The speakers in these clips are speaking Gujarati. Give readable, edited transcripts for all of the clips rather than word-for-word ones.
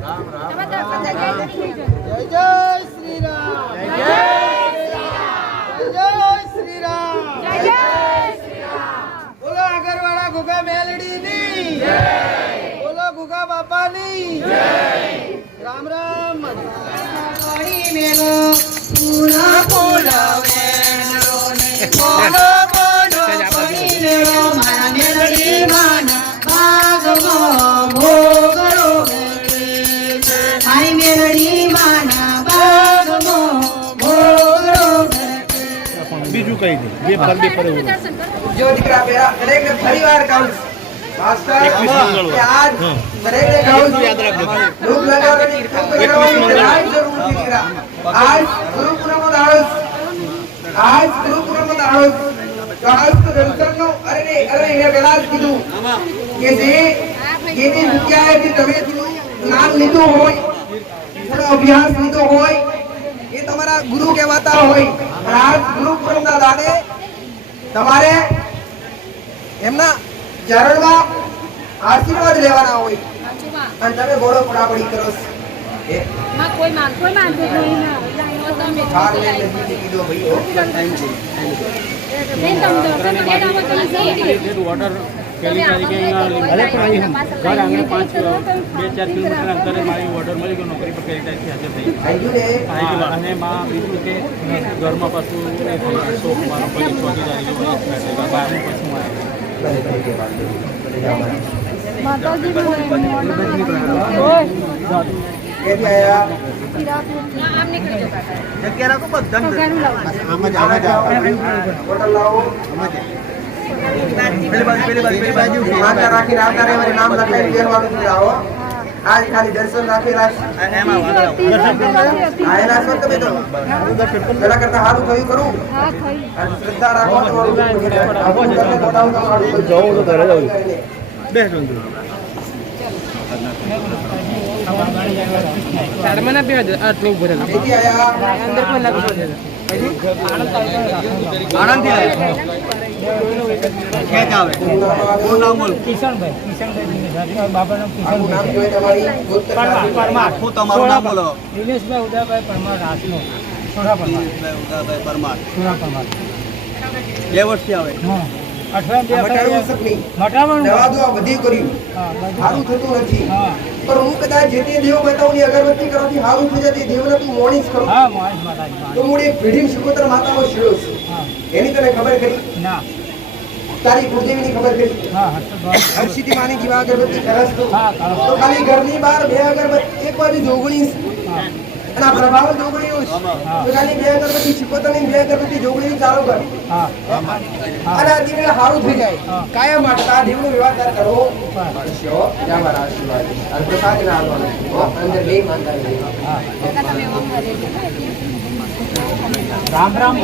રામ રામ જય જય શ્રી રામ જય શ્રી રામ જય જય શ્રી રામ બોલો આગરવાળા ગુગા મેલડીની જય બોલો ગુગા બાપાની જય રામ રામ કોણી મેલો પૂરા બોલાવે નરોને બોલો બોલો કોણી મેલો મારા મેલડી માના ભાગમો ભોગરો મારી મેલડી માના ભાગમો ભોગરો બીજું કઈ નહીં જે ફરબી પડે એવું જો દીકરા પેલા દરેકને ફરીવાર કહું માસ્ટર કે આજ દરેકને કહું યાદ રાખજો ભૂખ લગાવવાની ભૂખ લગાવવાની આજ જરૂર છે દીકરા આજ ગુરુ પૂનમનો દાડો આજ ગુરુ પૂનમનો દાડો તો આજ તો દર્શનનો અરે એને પેલા જ કીધું કે જેની જગ્યાએથી તમે જ્ઞાન લીધું હોય થોડો અભ્યાસ લીધો હોય એ તમારા ગુરુ કહેવાતા હોય અને આજ ગુરુ પૂનમના દાડે તમારે એમના ચરણમાં આશીર્વાદ લેવાના હોય અને તમે ઘોડો પડાપડી કરો કોઈ માનતો નહીં વોટર પહેલી તારીખે અહીંયા ઘર આંગણે 2-4 કિલોમીટર અંતરે મારી ઓર્ડર મળી ગયો નોકરી પર પહેલી તારીખે હાજર થઈ અને માં બીજું કે ઘરમાં પાછું શોખ મારો પછી 6 તારીખે 12 પછી आज खाली दर्शन राखेला आयला स्वत में तो जरा करता हारू कहीं करूं और श्रद्धा રાખો તો આપણું તમને બતાવું તો હારું જાઉં તો ઘરે જાઉં બેસ બંધુ ચારમાના બે આટલું ભરેલું એથી આયા અંદર કોઈ લાગુ છે આનંદ થી આયા ક્યાં આવે કોણ નામ બોલ કિશનભાઈ બાબાનું આપણું નામ જોઈએ તમારી પરમાર હું તમારું નામ બોલો દિનેશભાઈ ઉદાભાઈ પરમાર રાસનો સોરા પરમાર ઉદાભાઈ પરમાર સોરા પરમાર 2 વર્ષથી આવે હા 58 મટાડવું દવા દો બધી કર્યું સારું થતું નથી પણ હું કદાચ જે તે દેવ બતાવની અગરબત્તી કરવાથી સારું થઈ જાય તે દેવને તું મોણીસ કરો હા મોણીસ માતાજી તો હું એક ભીડીમ શિકોતર માતાનો શિરો છું એની તને ખબર કરી ના તારી કુળદેવીની ખબર કરી હા હર્ષિતી માની જીવા અગરબત્તી કરસ તો હા તો ખાલી ઘરની બહાર બે અગરબત્તી એક બાજુ જોગણી અને આ પ્રભાવ જોગણી તો ખાલી બે અગરબત્તી શિકોતરની બે અગરબત્તી જોગણી ચાલુ કર હા અને આ દીકરા સારું થઈ જાય કાયમ માટે આ દેવનો વ્યવહાર કરો શો જાવા આશીર્વાદ અને પ્રસાદ ના આવવાનો અંદર બે માનતા રામ રામ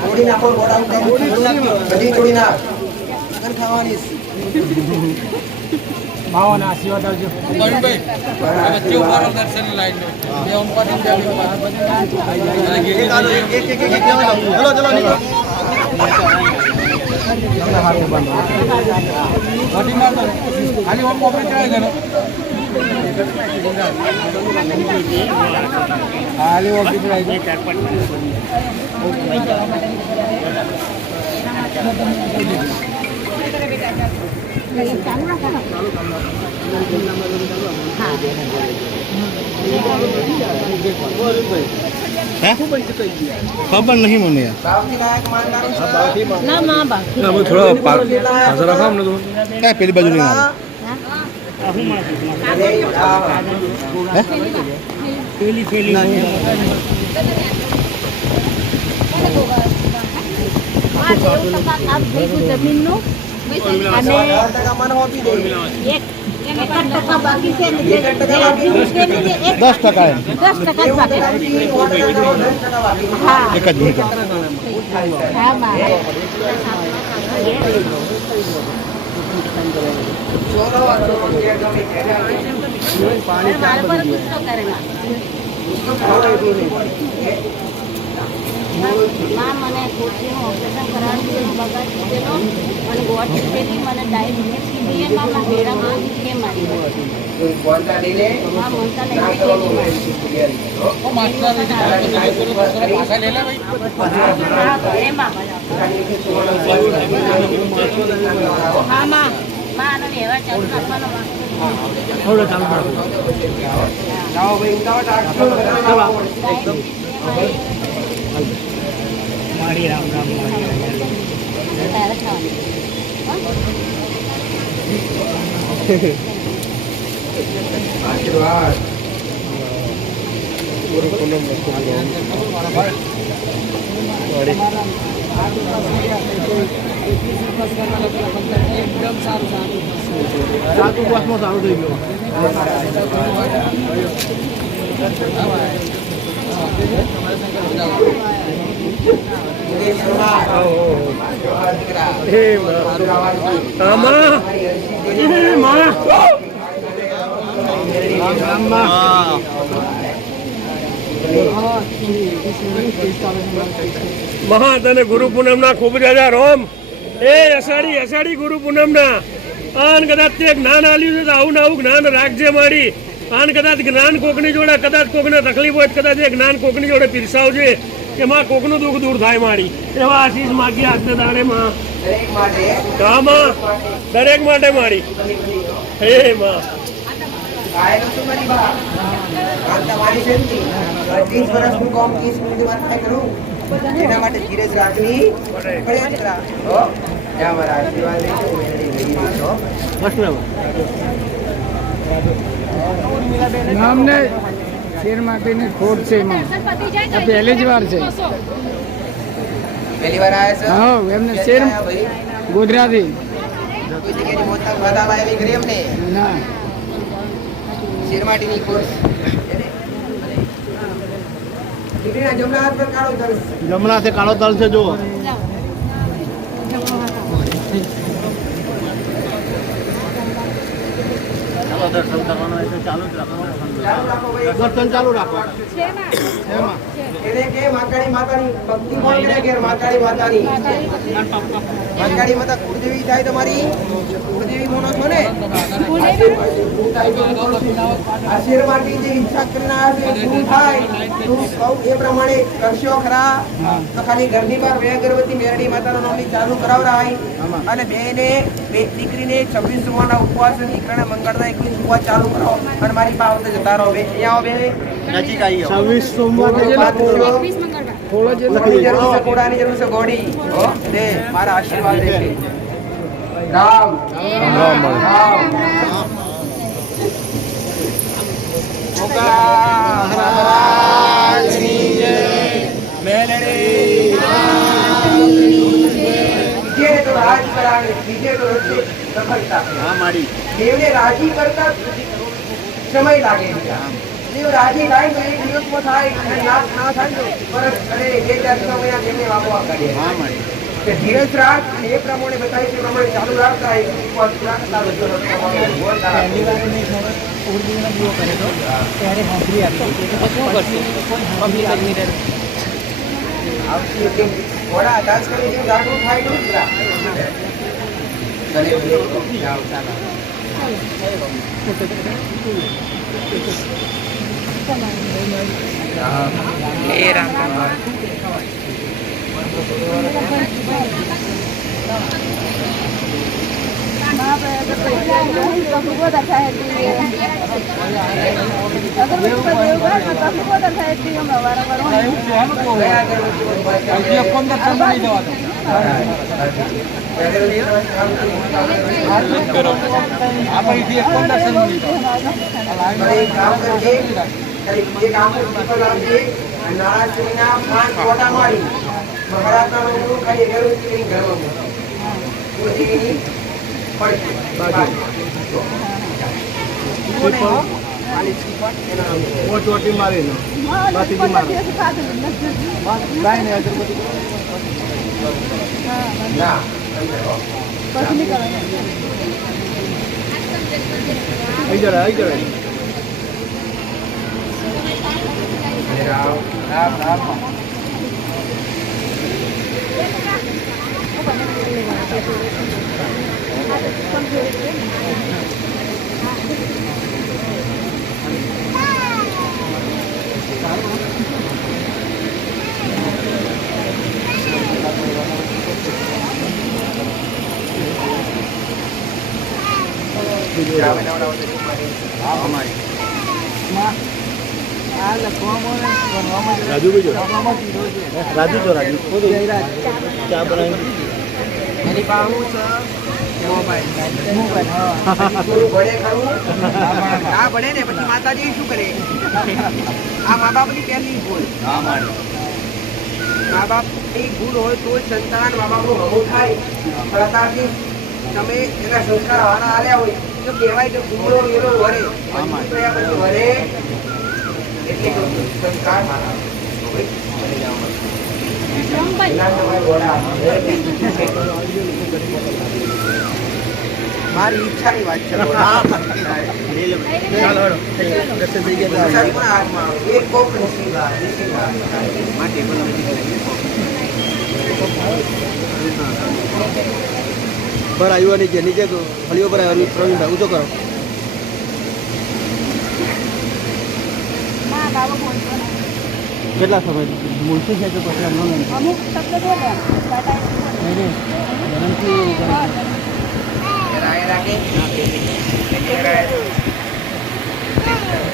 થોડી નાખો ગોળા બધી થોડી નાખ ખાવાની ભાવના આશીર્વાદ આવજો ખબર નહીં મને યાર પેલી બાજુ નહીં જમીનનું અને 1% બાકી છે ને 10% 10% બાકી હા એક જ મિનિટ હા મારે પાણી માં મને ખોટલીનું ઓપરેશન કરાવવાનું દીધેલું બગાડ દીધેલો અને ગોળ ચૂકેલી મને ડાયાબિટીસ કીધી એમાં હેડામાં કે મારી બોલતા નહીં ને માં મમતા ના નહીં કરવાનું મારી એમાં હા માં આનો વ્યવહાર ચાલુ રાખવાનો થોડો ચાલુ રાખો. જાઓ ભાઈ ઉતાવળ રાખજો મારી રામ રામ મારી તારે ખાવાની આશીર્વાદ એકદમ સારું સાત ઉપવાસમાં સારું થઈ ગયું. મહા તને ગુરુ પૂનમના ખૂબ જાજા રોમ. એ અષાઢી ગુરુ પૂનમના આન કદાચ તે જ્ઞાન આલ્યું છે તો આવું ને આવું જ્ઞાન રાખજે મારી. આન કદાચ જ્ઞાન કોકની જોડે કદાચ કોકને તકલીફ હોય કદાચ એ જ્ઞાન કોકની જોડે પીરસાવજે કે માં કોકનું દુઃખ દૂર થાય મારી. એવા આશીષ માગી આજને દાડે માં દરેક માટે હા માં દરેક માટે મારી. હે માં ગાયનું શું કરી બા આ તમારી છે 30 વર્ષનું કામ 30 મિનિટમાં થાય કરું એના માટે ધીરજ રાખવી પડે દીકરા હો જ્યાં મારા આશીર્વાદ લેજો મેળવી લઈ લેજો નામને શેર માટેની ખોટ છે એમાં આ પહેલી જ વાર છે પહેલી વાર આવ્યા છો હા એમને શેર ભાઈ ગોધરાથી કોઈ જગ્યાની મોટા બતાવવા આવી કરી એમને ના શેરમાટીની કોર્સ દીકરીના જમણા હાથ પર કાળો ધર જમણા છે કાળો તલ છે જો. દર્શન કરવાનું હોય તો ચાલુ જ રાખવાનું. ચાલુ રાખો ભાઈ દર્શન ચાલુ રાખો. એને કે માતાની ભક્તિ કોણ કરે કે માતાની માતાની માતા કુળદેવી થાય તમારી કુળદેવી મોનો છો ને આ શેરમાટી જે ઈચ્છા કરીને આવ્યા છે શું થાય તું કહું એ પ્રમાણે કરશો ખરા તો ખાલી ઘરની બહાર બે અગરબત્તી મેરડી માતાનું નામની ચાલુ કરાવરાય અને બે દીકરીને 26 સોમવારના ઉપવાસ દીકરાના મંગળના 21 ઉપવાસ ચાલુ કરાવો અને મારી પાસે જતા રહો બે અહીંયા આવો બે નજીક આવી જાઓ. 26 સોમવાર થોડો જે ઘોડી જરૂર છે ઘોડાની જરૂર છે ઘોડી હો દે મારા આશીર્વાદ રહેશે રામ રામ રામ બીજે તો રાજ કરાવે બીજે તો રસ્તે સફળતા હા મારી દેવને રાજી કરતા સમય લાગે છે દેવ રાજી થાય તો એક દિવસમાં થાય અને ના થાય તો પરત અને 2-4 મહિના તેમને વાપવા કરે હા મારી કે ધીરજ રાખ અને એ પ્રમાણે બતાવી છે એ પ્રમાણે ચાલુ રાખતા એક ઉપવાસ પૂરા કરતા રહેજો. આવતી વખતે ઘોડા ડાન્સ કરી જેવું જાગૃત થાય તો દીકરા. ચોટી મારી બાકી મારે આવી જરા રામ રાજુ બીજો રાજુ તો રાજુ ચા બનાવી એની પાસે હું છે મોબાઈલ ગુરુ ભણે ખરું ના ભણે ને પછી માતાજી શું કરે આ મા બાપની પહેલી ભૂલ મા બાપની ભૂલ હોય તો જ સંતાન મા બાપનું હમું થાય પ્રતાપજી તમે એના સંસ્કાર હારા આલ્યા હોય તો કહેવાય કે કુમળો વેલો વરે પછી વરે એટલે સંસ્કાર હારા મારી ઈચ્છાની વાત છે એક કોપ પર આવ્યો નીચે નીચે ફળીઓ પર આવ્યો 3 મિનિટ ઊંચો કરો કેટલા સમય બોલતું છે તો પછી અમુક શબ્દ બોલે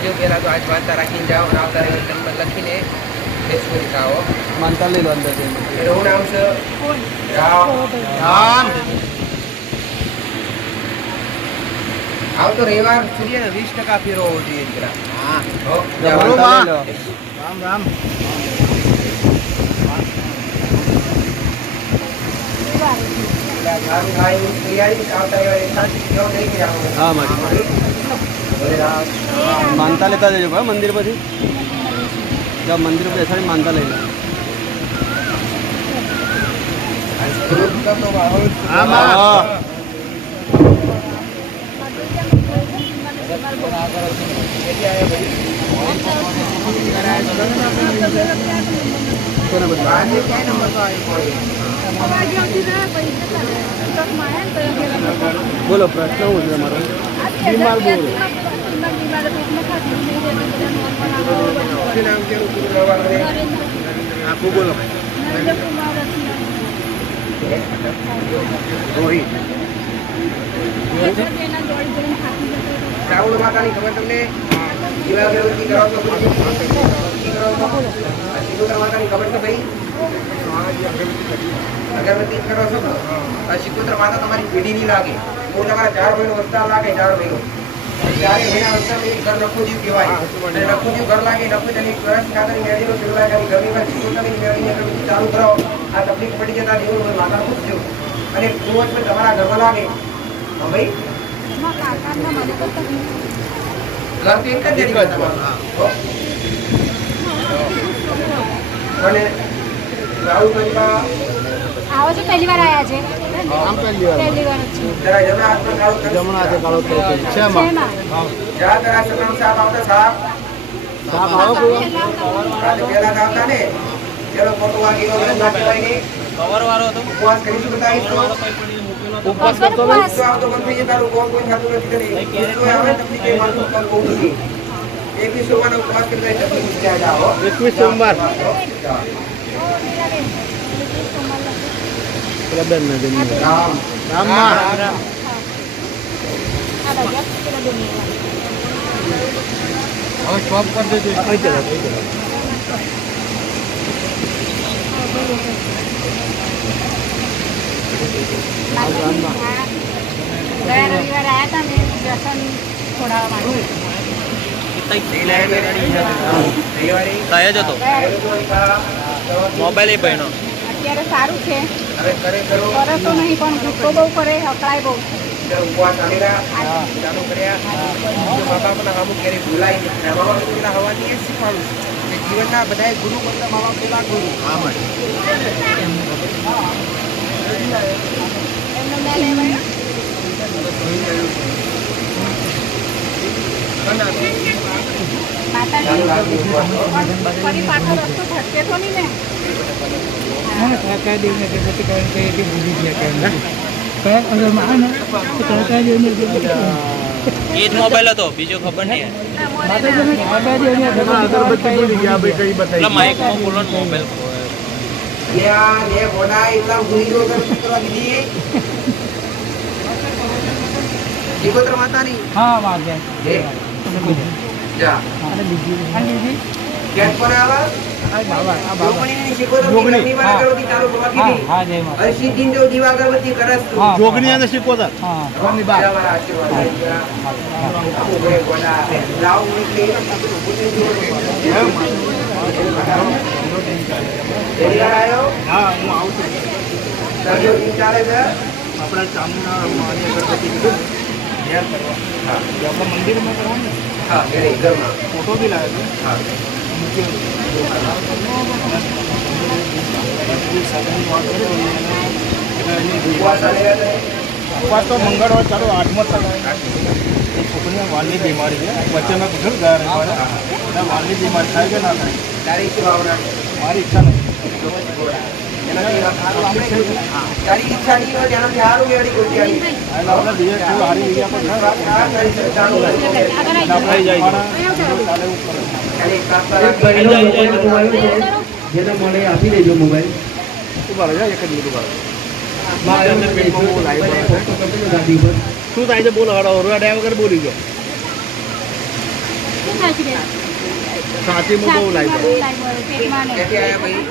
જો પેલા તો આજ વાંચતા રાખીને જાઓ આવતા નંબર લખીને બેસવી ખાઓ માનતા લઈ લો અંદર એનું નામ છે રામ આવતો રવિવાર સૂર્યને 20% ફેરવો હોવો જોઈએ દીકરા રામ રામ હા માનતા લેતા જજો ભાઈ મંદિર પછી જब મંદિર પર બેસાડી માનતા લઈ લો બોલો પ્રશ્ન શું છે તમારો બીમાર બોલો આપું બોલો રોહિત રાહુલ માતાની ખબર તમને દીવા અગરબત્તી કરો છો શિકોતર માતાની ખબર છે ભાઈ અગરબત્તી કરો છો શિકોતર માતા તમારી પેઢી નહીં લાગે તો તમારા 4 મહિનો વસ્તા લાગે 4 મહિનો 4 મહિના વસ્તા એક ઘર નખુજી કહેવાય અને નખુજી ઘર લાગે નખુજી કરસ ખાતાની મેળીનો સિરલા કરી ગમીમાં શિકોતરની મેળીને અગરબત્તી ચાલુ કરો આ તકલીફ પડી જતા દેવું હોય માતા પૂછજો અને પૂર્વજ પણ તમારા ઘરમાં લાગે હા ભાઈ ઘર તો એક જ જગ્યાએ તમારું અને રાહુલ મજબા આવો છો પહેલી વાર આયા છે આમ પહેલી વાર જ જરા જમણા હાથમાં કાળો કરો જમણા હાથે કાળો કરો છે માં જા જરા સતરામ સાહેબ આવતા સાહેબ સાપ આવો પેલા આવતા ને ચલો ફોટો વાગી ગયો ના કહેવાય ને કવર વાળો હતો ઉપવાસ કરીશું બતાવીશ તો ઉપવાસ કરતો તો આવતો બંધ થઈ જતા લોકો કોઈ ખાતું નથી કરે કોઈ આવે તમને કે મારું કામ બહુ નથી 21 સોમવારનો ઉપવાસ કરી દે તકલીફ ત્યાં જાઓ 21 સોમવાર પ્રબંધ ને જમી રામ રામ માં હવે સ્ટોપ કરી દેજો અહીં ચલો ગયા રવિવાર આયા હતા ને વ્યસન છોડાવવા માટે મોબાઈલ એ પહેણો અત્યારે સારું છે હવે કરે કરો કરે તો નહીં પણ ગુસ્સો બહુ કરે હકળાય બહુ ઉપવાસ આવેલા ચાલુ કર્યા મા બાપના અમુક ક્યારે ભૂલાય નહીં મા બાપ પેલા હવાની એ શીખવાડું કે જીવનના બધા ગુરુ કરતા મા બાપ પેલા ગુરુ એમને મેં લેવાય હા માતાજી ફરી પાછો રસ્તો ભટકે તો નહીં ને? હા કાકા દેવને ગણપતિ કહેવાનું કહીએ કે ભૂલી ગયા કયા અગરમાં આવે ને તો કાકા દેવને એ જ મોબાઈલ હતો બીજો ખબર નહીં કાકા દેવને એટલે માઇકમાં બોલો ને મોબાઈલ ત્યાં ને બોડા એટલા ભૂલી ગયો કરવા દીધી દીકોત્ર માતાની હા વાગે જા કેટ પર આવા જોગણીની શીખોતર ની વાત કરો થી ચાલુ કરવા કીધી હા જય માતા અરસી દિન જો દીવા અગરબત્તી કરસ તું જોગણી અને શીખોતર હા ઘરની બહાર તમારા આશીર્વાદ આપો ભાઈ બોડા લાવ નીકળી આયો હા હું આવું છું સજો દિન ચાલે છે આપણા ચામુંડા મહાદેવ ગણપતિ કીધું તૈયાર કરવા હા આપણા મંદિરમાં કરવાનું હા ઘરે ઘરમાં ફોટો બી લાવ્યો છે હા ઉપવાસ ચાલ્યા છે ઉપવાસ તો મંગળવાર ચાલો 8મો થાય છોકરીને વાલની બીમારી છે વચ્ચે મેં પૂછ્યું ગયા રવિવારે વાલની બીમારી થાય કે ના થાય તારી શું ભાવના મારી ઈચ્છા નથી તારી ઈચ્છા નહીં હોય તેનાથી સારું વેડી ગોતી આવી આપણે બીજે શું હારી જગ્યા પર ચાલુ નફાઈ જાય જેને મળે આપી દેજો મોબાઈલ ઉભા રહે એક જ મિનિટ ઉભા ગાડી પર શું થાય છે બોલો હડો રોડા વગર બોલી ગયો શું થાય છે બેન? સાચી હું બહુ લાવી બહુ લાગ્યું હવે પેટમાં ને. ક્યાંથી આવ્યા ભાઈ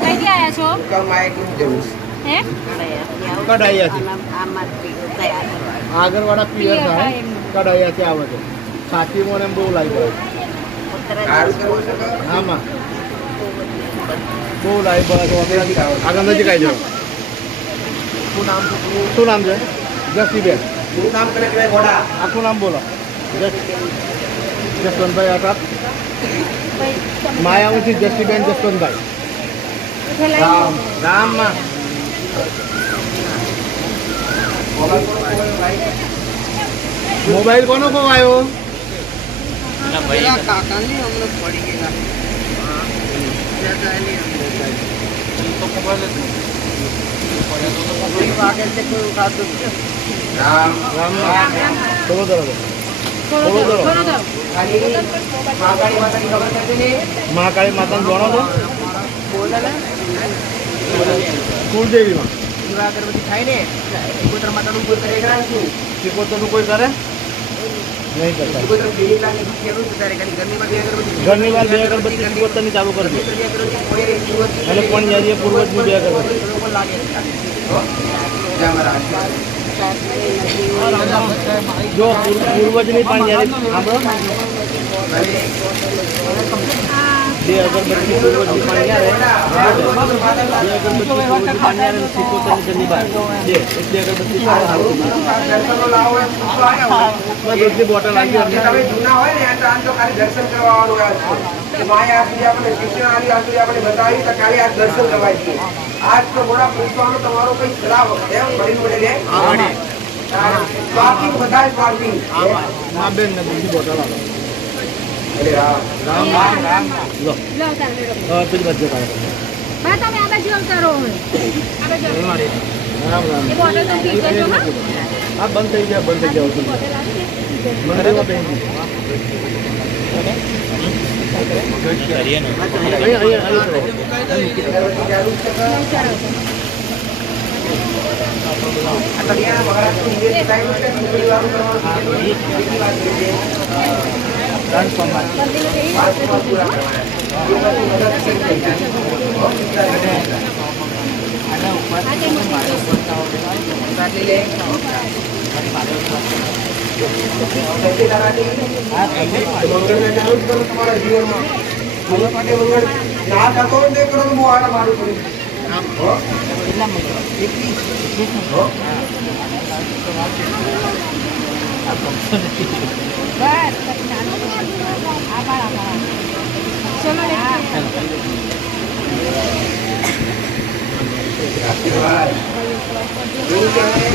કઈથી આવ્યા છો? કમાય કેવું જરૂર હે? કડાઈયાથી આગળવાળા પિયર થાય કડાઈયાથી આવે છે સાચી મને બહુ લાવી સારું કરવું છે કે? આમાં બહુ લાવી પડે આગળ નજીક આવી જાઓ શું નામ છે જસીબેન શું નામ કરે કે ઘોડા આખું નામ બોલો જસવંતભાઈ આટા માયાવતી જસીબેન જસવંતભાઈ રામ રામમાં મોબાઈલ કોનો ખોવાયો રામ રામમાં થોડો દરો થોડો થોડો. ખાલી મહાકાળી માતાની ખબર નથી ને મહાકાળી માતાને જાણો છો કુળદેવીમાં દીવા અગરબત્તી થાય ને દીકોત્ર માતાનું કોઈ કરે રાખશું શીખોતરનું કોઈ કરે નહીં કરતા દીકોત્ર બીજી લાખની જરૂર છે ત્યારે ખાલી ઘરની માં બે અગરબત્તી ઘરની વાર બે અગરબત્તી શીખોતરની ચાલુ કરજો અને પણ યાદી પૂર્વજની બે અગરબત્તી જો પૂર્વજની પણ યાદી સાંભળો બે અગરબત્તી પૂર્વજની પણ યારે બે અગરબત્તી પૂર્વજની પણ યારે શીખોતરની ઘરની બહાર બે એક બે અગરબત્તી બધી બોટલ આવી તમે જૂના હોય ને તો આમ તો ખાલી દર્શન કરવા આવવાનું હોય છે કે માએ આ સુધી આપણે શિક્ષણ આલી આ સુધી આપણે બતાવ્યું તો ખાલી આ દર્શન કરવા છીએ આજ તો ઘોડા પૂછવાનો તમારો કઈ સલાહ એમ પડી પડે લે પાર્કિંગ બધા જ પાર્કિંગ મા બેન ને બધી બોટલ આવે અરે રામ રામ રામ લો લો ચાલો. પેલી બાજુ કાઢો બા તમે આ બાજુ અવતારો હવે. આ બાજુ અવતારો. રામ રામ એ બોટલ તો પી જજો હા. આ બંધ થઈ જાય બંધ થઈ જાય બોટલ આવી છે. મંદિરમાં બેન કરીએ ને અહીંયા કરો અગરબત્તી ચાલુ છે કે આ કલ્યાણ મહારાજનું નિવેદ થાય છે થોડી વાર કરવાનું બીજી વાત છે ટ્રાન્સફોર્મર વાત પૂરા કરવાના એ બધું મદદ થઈ જાય કાઢી લે कैसे लगाती मंगल में चालू करो तुम्हारा जीवन में भले पाटे मंगल ना थको ने करो तो आड़ा मारू पड़ी हो हो બસ ચાલો. આભાર આભાર. ચલો લે. आशीर्वाद गुरु के है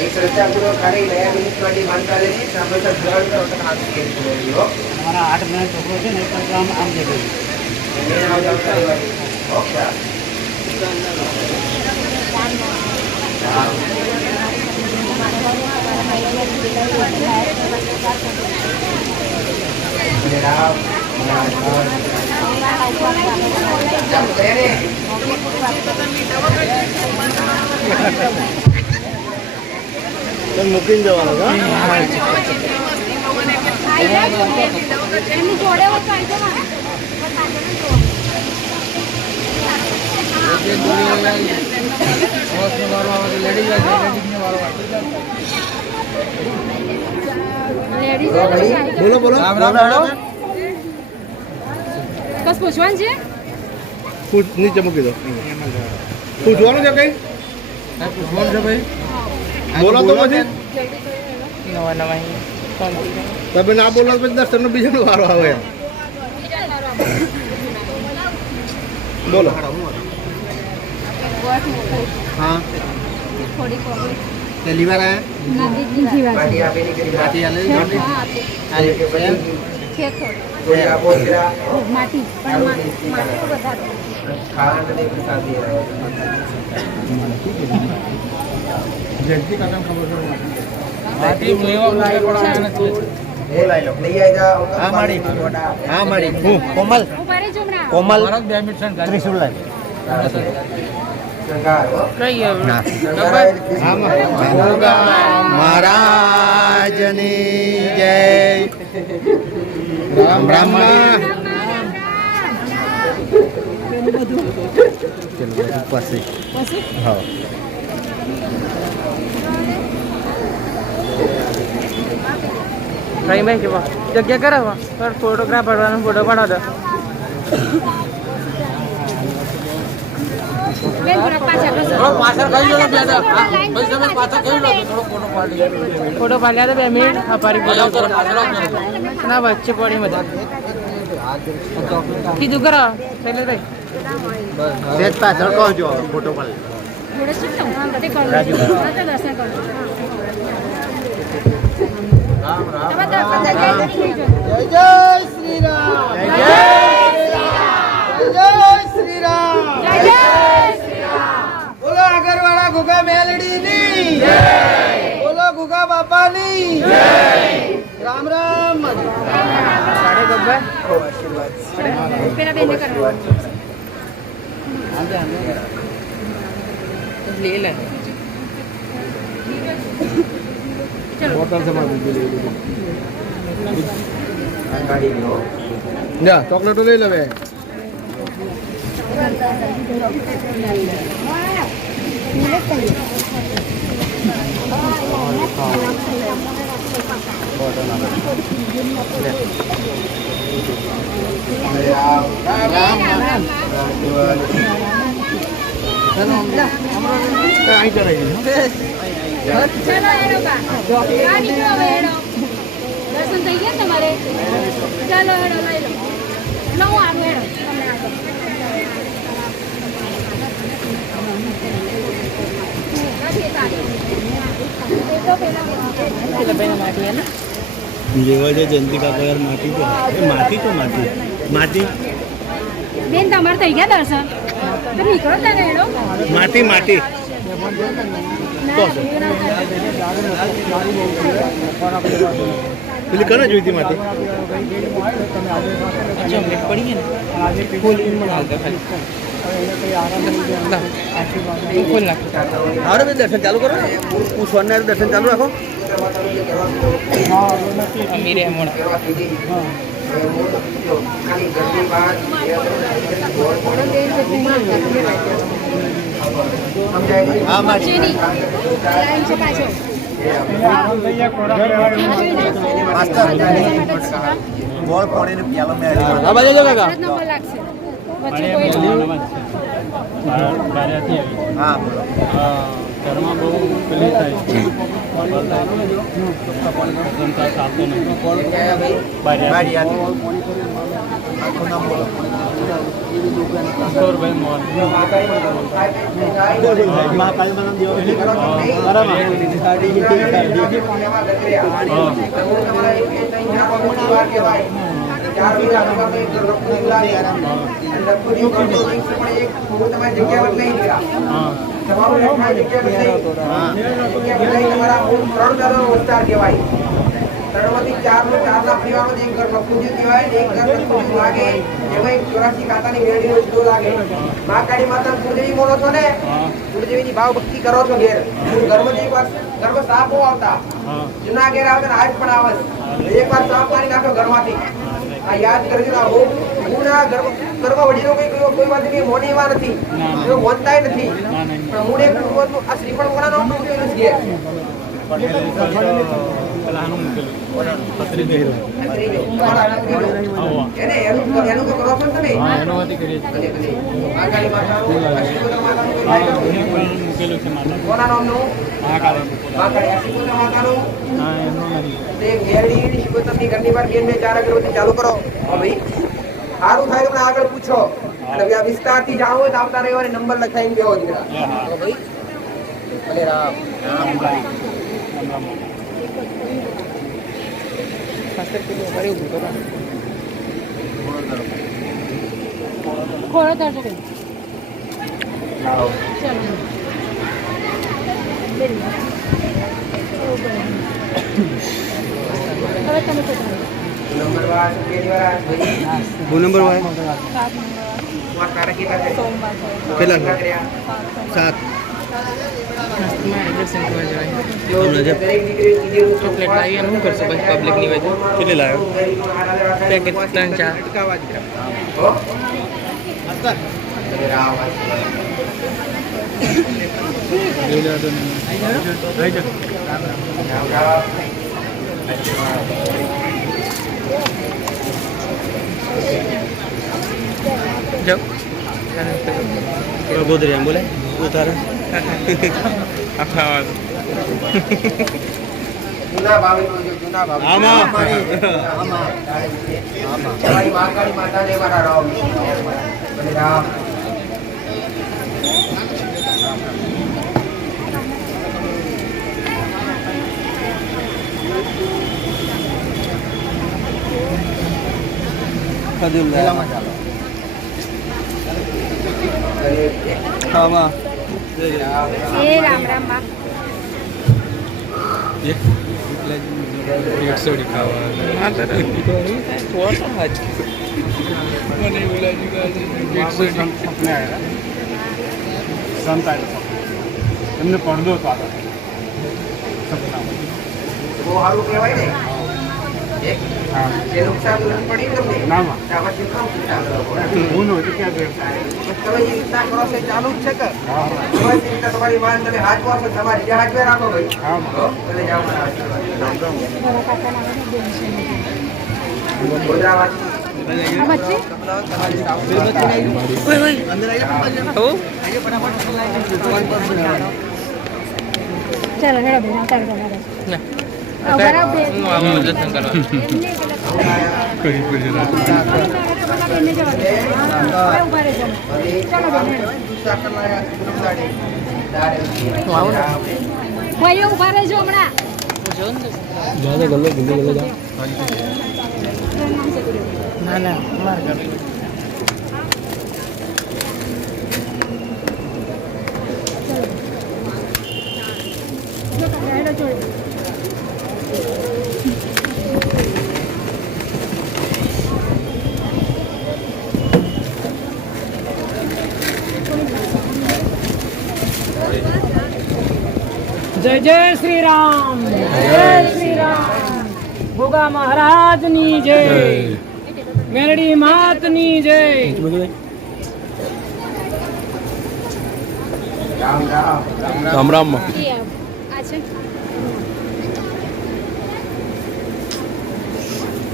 એક શ્રદ્ધાપૂર્વક ખાલી 2 મિનિટ માટે માનતા રહેશે સાંભળતા ગ્રહણ કરો તો હાથ કે બોલ્યો અમારા 8 મહિના છોકરો છે ને એક આમ દેખાય મેં આવતા ઓકે મૂકીને જવાનો બોલો બોલો બસ પૂછવાનું છે નીચે મૂકી દો પૂછવાનું છે કઈ પૂછવાનું છે ભાઈ બોલો તો પછી તમે ના બોલો પછી દર્શન નો બીજો વારો આવે બોલો हाँ पहली बार आया પાટી આપેલી કરી माटी आले આલે કે પછી કોઈ આપો જરા માટી ખાવાનું ને પ્રસાદ દે રહ્યો जयंती का नाम खबर લઈ આવી જા हाँ माड़ी हाँ माड़ी कोमल कोमल त्रिशूल महाराजनी जय राम राम हाँ ભાઈ કેવા જગ્યા કરાવો પર ફોટોગ્રાફ પાડવાનો ફોટો પાડો દો ફોટો પાડ્યા તો 2 મિનિટ અમારી ફોટો ના વચ્ચે પડી મજા કીધું કરો શૈલેષભાઈ સેજ પાછળ કહો ફોટો પાડ બોલો આગરવાળા ગુગા મેલડી ની જય બોલો ગુગા બાપા ની જય રામ રામ સાડે ગબ્બર પેલા બેને કરવા લે લે બોટલ से मार ગાડી લો जा चॉकलेट ले लेवे અહીં કરાવી ચલો હેડો બા આ નીકળો હવે હેડો દર્શન થઈ ગયા તમારે ચાલો હેડો લઈ લો નવું આનું હેડો તમને जेव्हा जयंती काका यार माटी तो माटी तो माटी माटी બેન તમારે થઈ ગયા દર્શન તો નીકળો તને હેડો माटी माटी પેલી કરે જોઈતી માટી હારો બે દર્શન ચાલુ કરો પૂછવાના દર્શન ચાલુ રાખો અમીરે મોડા હા માટી ચીની લાઈન છે પાછો ગોળ પાણીને પ્યાલો મેં આ બાજુ જો કાકા નંબર લાગશે વચ્ચે કોઈ કાર્યથી હા બોલો ઘરમાં બહુ પેલી થાય જનતા ચાલતો નથી બારી આખું નામ બોલો કિશોરભાઈ મોહન ત્રણમાંથી ચારના પરિવારમાંથી એક ઘર લખુજી કહેવાય, એક ઘર લખુજી લાગે, એમાં એક 84 કાંતાની મેળીનો જુદો લાગે. મા કાળી માતા કુળદેવી બોલો છો ને, કુળદેવીની ભાવ ભક્તિ કરો છો ઘેર. ઘરમાં સાપો આવતા, જૂના ઘેર આવે ને આજ પણ આવે. એકવાર સાપ મારી નાખો ઘરમાંથી. આ યાદ કરજો. આ હું ના ઘરમાં વડીલો કોઈ વાત મોની એવા નથી, મોનતાય નથી. પણ હું એક આ શ્રીફળ મોરાનો મૂકેલું છે ઘેર. પેલાનું મૂકેલું એનું તો કરો છો ને તમે. એનો હતી કરીએ છીએ કાળી માતાનું મૂકેલું છે માતા કોના નામનું? મહાકાળી કાળી આશીર્વાદ માતાનું. હા એનું નથી તે ઘેરડી શિકોતરની ઘરની બાર બેન 4 અગરબત્તી ચાલુ કરો. હા ભાઈ સારું થાય તો આગળ પૂછો. અને આ વિસ્તારથી જાવ હોય તો આવતા રહેવાને નંબર લખાઈને બેહો દીકરા. ભાઈ ભલે રામ ખોળો તરજો કે ચાલો હવે તમે કેટલા નંબર વાર પેલી વાર ભાઈ બો નંબર હોય 7 નંબર તમાર તારા કેટલા છે? સોમવાર કેટલા કર્યા? 7 દરેક દીકરી કીધેલું ચોકલેટ લાવી એમ શું કરશો પછી પબ્લિકની વચ્ચે કેટલી લાવ્યો પેકેટ 3-4 હો? ભલે રામ રામ રામ. જાઓ ગોદરી એમ બોલે ઉતારે જૂના ભાવે જોજો, જૂના ભાવે. આમાં. તમારી મા કાળી માતાને મારા રામ. ભલે રામ. આમાં એ રામ રામ માં એમને પડદો હતો આગળ બહુ સારું કહેવાય ને. જે નુકસાન પડી તમને નામાં. આમાં શીખવા ચિંતા કરો. હું નહોતું ક્યાં ગયો તમે જે રીતના કરો છો એ ચાલુ જ છે કે તમે જે રીતના તમારી વાન તમે હાચવો છો તમારી જે હાચવે રાખો ભાઈ. હો? ભલે જાઓ મારા આશીર્વાદ. મારા કાકા ના ગોધરાવાસી. આ બચ્ચે ચાલો હેડો બેન આવતા રહો બરાબર હું આમાં જતન કરવા એમને પેલા બેનને જવા દે હવે ઉભા રહેજો ચાલો બેન ભાઈઓ ઉભા રહેજો હમણાં ના ના મારે કરવું હેડો જોડે જય જય શ્રી રામ જય શ્રી રામ ભોગા મહારાજની જય મેરડી માતની જય રામ રામ. રામ રામ આ છે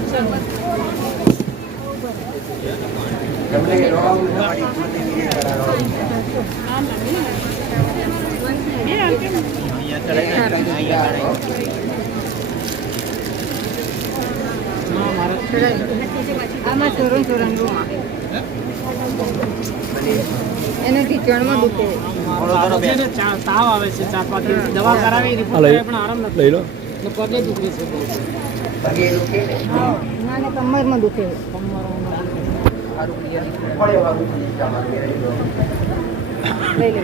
ચલો તમને રોમ તમારી કુળદેવી કરાવો. આમાં ચોરણ એને ઢીચણમાં દુખે તાવ આવે છે 4-5 દિવસ દવા કરાવી રિપોર્ટ પણ આરામ નથી લઈ લો તો પગે દુખે છે બહુ. પગે દુખે ના ને કમરમાં દુખે સારું ક્લિયર પડે વાળું જામા લઈ લે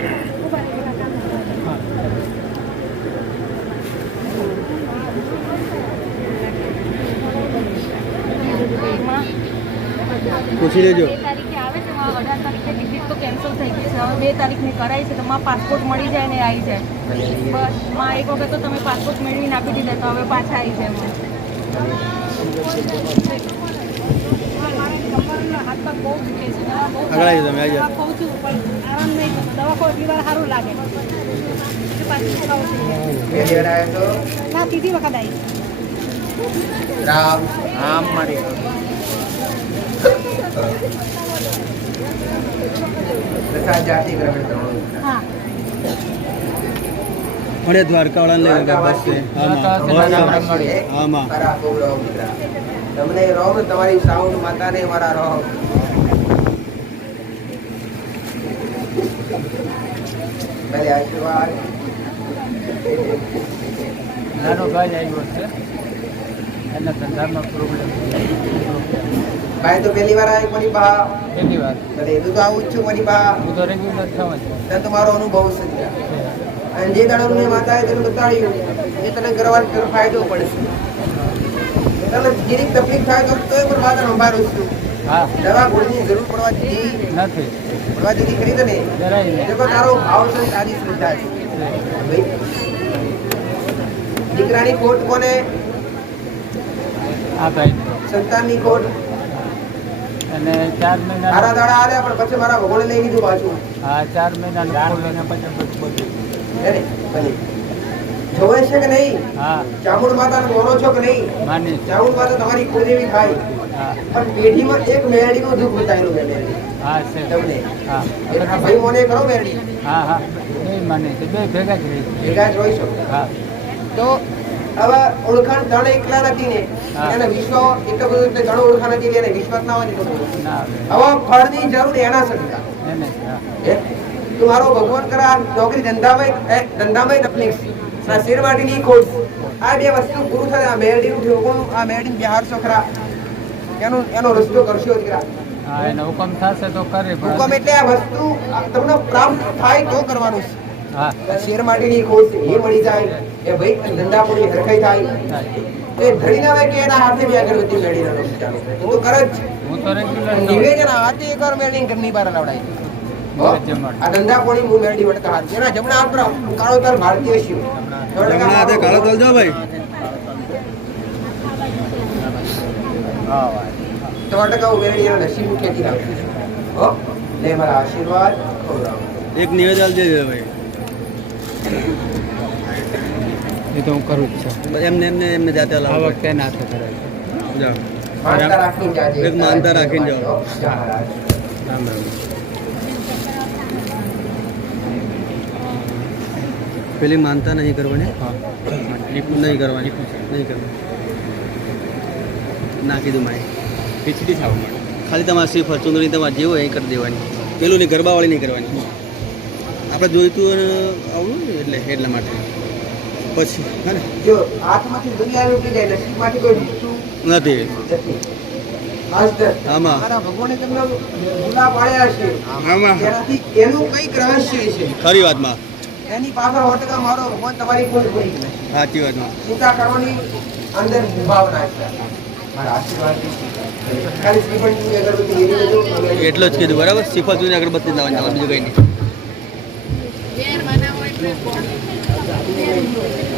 પૂછી લેજો. 2 તારીખે આવે છે 18 તારીખે ટિકિટ તો કેન્સલ થઈ ગઈ છે. હવે 2 તારીખની કરાઈ છે તો માં પાસપોર્ટ મળી જાય ને આવી જાય. બસ માં એક વખત તો તમે પાસપોર્ટ મેળવીને આપી દીધા તો હવે પાછા આવી જાય. હાથ પગ બહુ દુખે છે. દવા બહુ આગળ આવી જાઓ, તમે આવી જાઓ. ખાઉં છું પણ આરામ નહીં થતો. દવા કોઈ એટલી વાર સારું લાગે પછી પાછું ખાવું છે. પહેલી વાર આવ્યો તો ના ત્રીજી વખત આવી. રામ આમ મારી પ્રસાદ જાતિ ગ્રહણ કરવાનું. હા મળે દ્વારકાવાળાને લઈ ગયો બસ છે. આમાં ખરા ગૌરવ દીકરા. તમને રોમ તમારી સાઉન્ડ માતાને મારા રોમ. પહેલે આશીર્વાદ. નાનો ભાઈ આવ્યો છે એના ધંધામાં પ્રોબ્લેમ ભાઈ તો પહેલી વાર આવી કોની બા પહેલી વાર ભલે તું તો આવું જ છું કોની બા હું તો રેગ્યુલર થવા છે તમારો અનુભવ છે દીકરા. અને જે દાડો મેં માતાએ તને બતાવ્યું એ તને કરવાનો તને ફાયદો પડશે. તને જીરીક તકલીફ થાય તો તોય પણ માતા સંભાળું છું. હા દવા ગોળીની જરૂર પડવા દીધી નથી પડવા દીધી ખરી તને જરાય નહીં. દેખો તારો ભાવ છે તારી શ્રદ્ધા છે ભાઈ. દીકરાની ખોટ કોને? આ ભાઈ સંતાનની ખોટ. અને 4 મહિના મારા દાડા આવ્યા પણ પછી મારા ભગોળે લઈ લીધું પાછું. હા 4 મહિનાનું ખોલીને પછી બધું હે ને? ભલે. જોવે છે કે નહીં? હા ચામુંડ માતાને બોલો છો કે નહીં? માની ચામુંડ માતા તમારી કુળદેવી થાય હા પણ પેઢીમાં એક મેરડીનું દુઃખ બતાવેલું છે મેરડી. હા છે તમને હા એના ભાઈ મોને કરો મેરડી હા હા બે માની છે બે ભેગા જ રહી છે. ભેગા જ હોય છો. હા તો હવે ઓળખાણ ત્રણ એકલા નથી ને હા. એને વિશ્વ એટલું બધું એટલે ત્રણ ઓળખાણ નથી એને વિશ્વાસ ના હોય ને એટલું બધું. ના આવે હવે ફળની જરૂર એના સદકા. એને જ, હા હે? તું મારો ભગવાન કરા નોકરી ધંધામાં તકલીફ છે. આ શેરવાટીની ખોટ છે. આ બે વસ્તુ પૂરું થાય આ મેરડીનું ઠેકોણું આ મેરડીને બિહારશો ખરા એનો રસ્તો કરશો દીકરા. હા એને હુકમ થશે તો કરે હુકમ પણ એટલે આ વસ્તુ તમને પ્રાપ્ત થાય તો કરવાનું છે. હા આ શેર માટેની ખોટ છે એ મળી જાય એ ભાઈ ધંધા પૂરી હરખાઈ થાય થાય. એ ધરી ના હોય કે એના હાથે બી અગરબત્તી મેળી ના ચાલો તું તો કરે જ. હું તો રેગ્યુલર નિવેદન હાથે એક વાર મેળી ઘરની બહાર લાવડાય. હો? આ ધંધા પોણી હું મેળી વટકા હાથ એના જમણા હાથ પર કાળો તલ ભારતીય શિવ હમણાં હાથે કાળો તલ જો ભાઈ. 100% હું મેળી એના નસીબ ખેતી રાખું છું. હો લે મારા આશીર્વાદ ખવડાવો. એક નિવેદન દેજો ભાઈ. એ તો હું કરું જ છું એમને જાતે આ લાવો. વખતે ના તો કરાય જાઓ. માનતા રાખીને જાજે. એક માનતા રાખીને જાઓ. જા મહારાજ. રામ રામ. પેલી માનતા નહીં કરવાની. નહીં કરવાની. નહીં કરવાની. ના કીધું માય. ખીચડી ખાવા માટે ખાલી તમારે શ્રી ફરચુંદરી તમારે જેવું એ કરી દેવાની. પેલું નહીં ગરબાવાળી નહીં કરવાની. આપણે જોઈતું અને આવું ને એટલા માટે પછી હા ને જો હાથમાંથી દુનિયા લૂટી જાય નસીબમાંથી કોઈ વસ્તુ નથી નથી. માસ્ટર આમાં મારા ભગવાને તમને ભૂલા પાડ્યા છે આમાં તેનાથી એનું કંઈક રહસ્ય છે. ખરી વાતમાં એની પાછળ 100% મારો ભગવાન તમારી કોઈ પૂરી કરે. સાચી વાતમાં ચિંતા કરવાની અંદર ભાવના છે. મારા આશીર્વાદ ખાલી શ્રીફળની અગરબત્તી એની બધું એટલો જ કીધું બરાબર. શ્રીફળ જોઈને અગરબત્તી લાવવાની આવે બીજું કંઈ નહીં.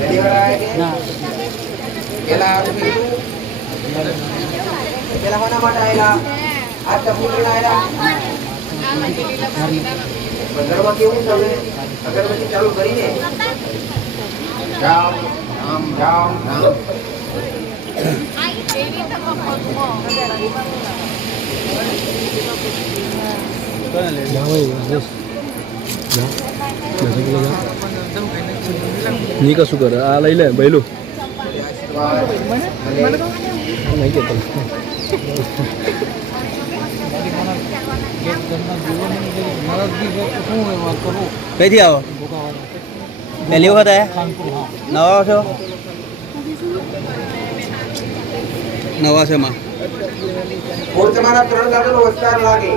ઘડીવાળા આવે કે ના પેલા પેલા કોના માટે આવેલા? આ તકલીફ લઈને આવેલા? ઘરમાં કેવું છે હવે? અગરબત્તી ચાલુ કરીને રામ રામ રામ રામ ની કશું કરે આ લઈ લે બૈલું નહીં કેતો કઈથી આવો પહેલી વખત આયા નવા છો નવા છે માં હું તમારા 3 દાદાનો વસ્તાર લાગે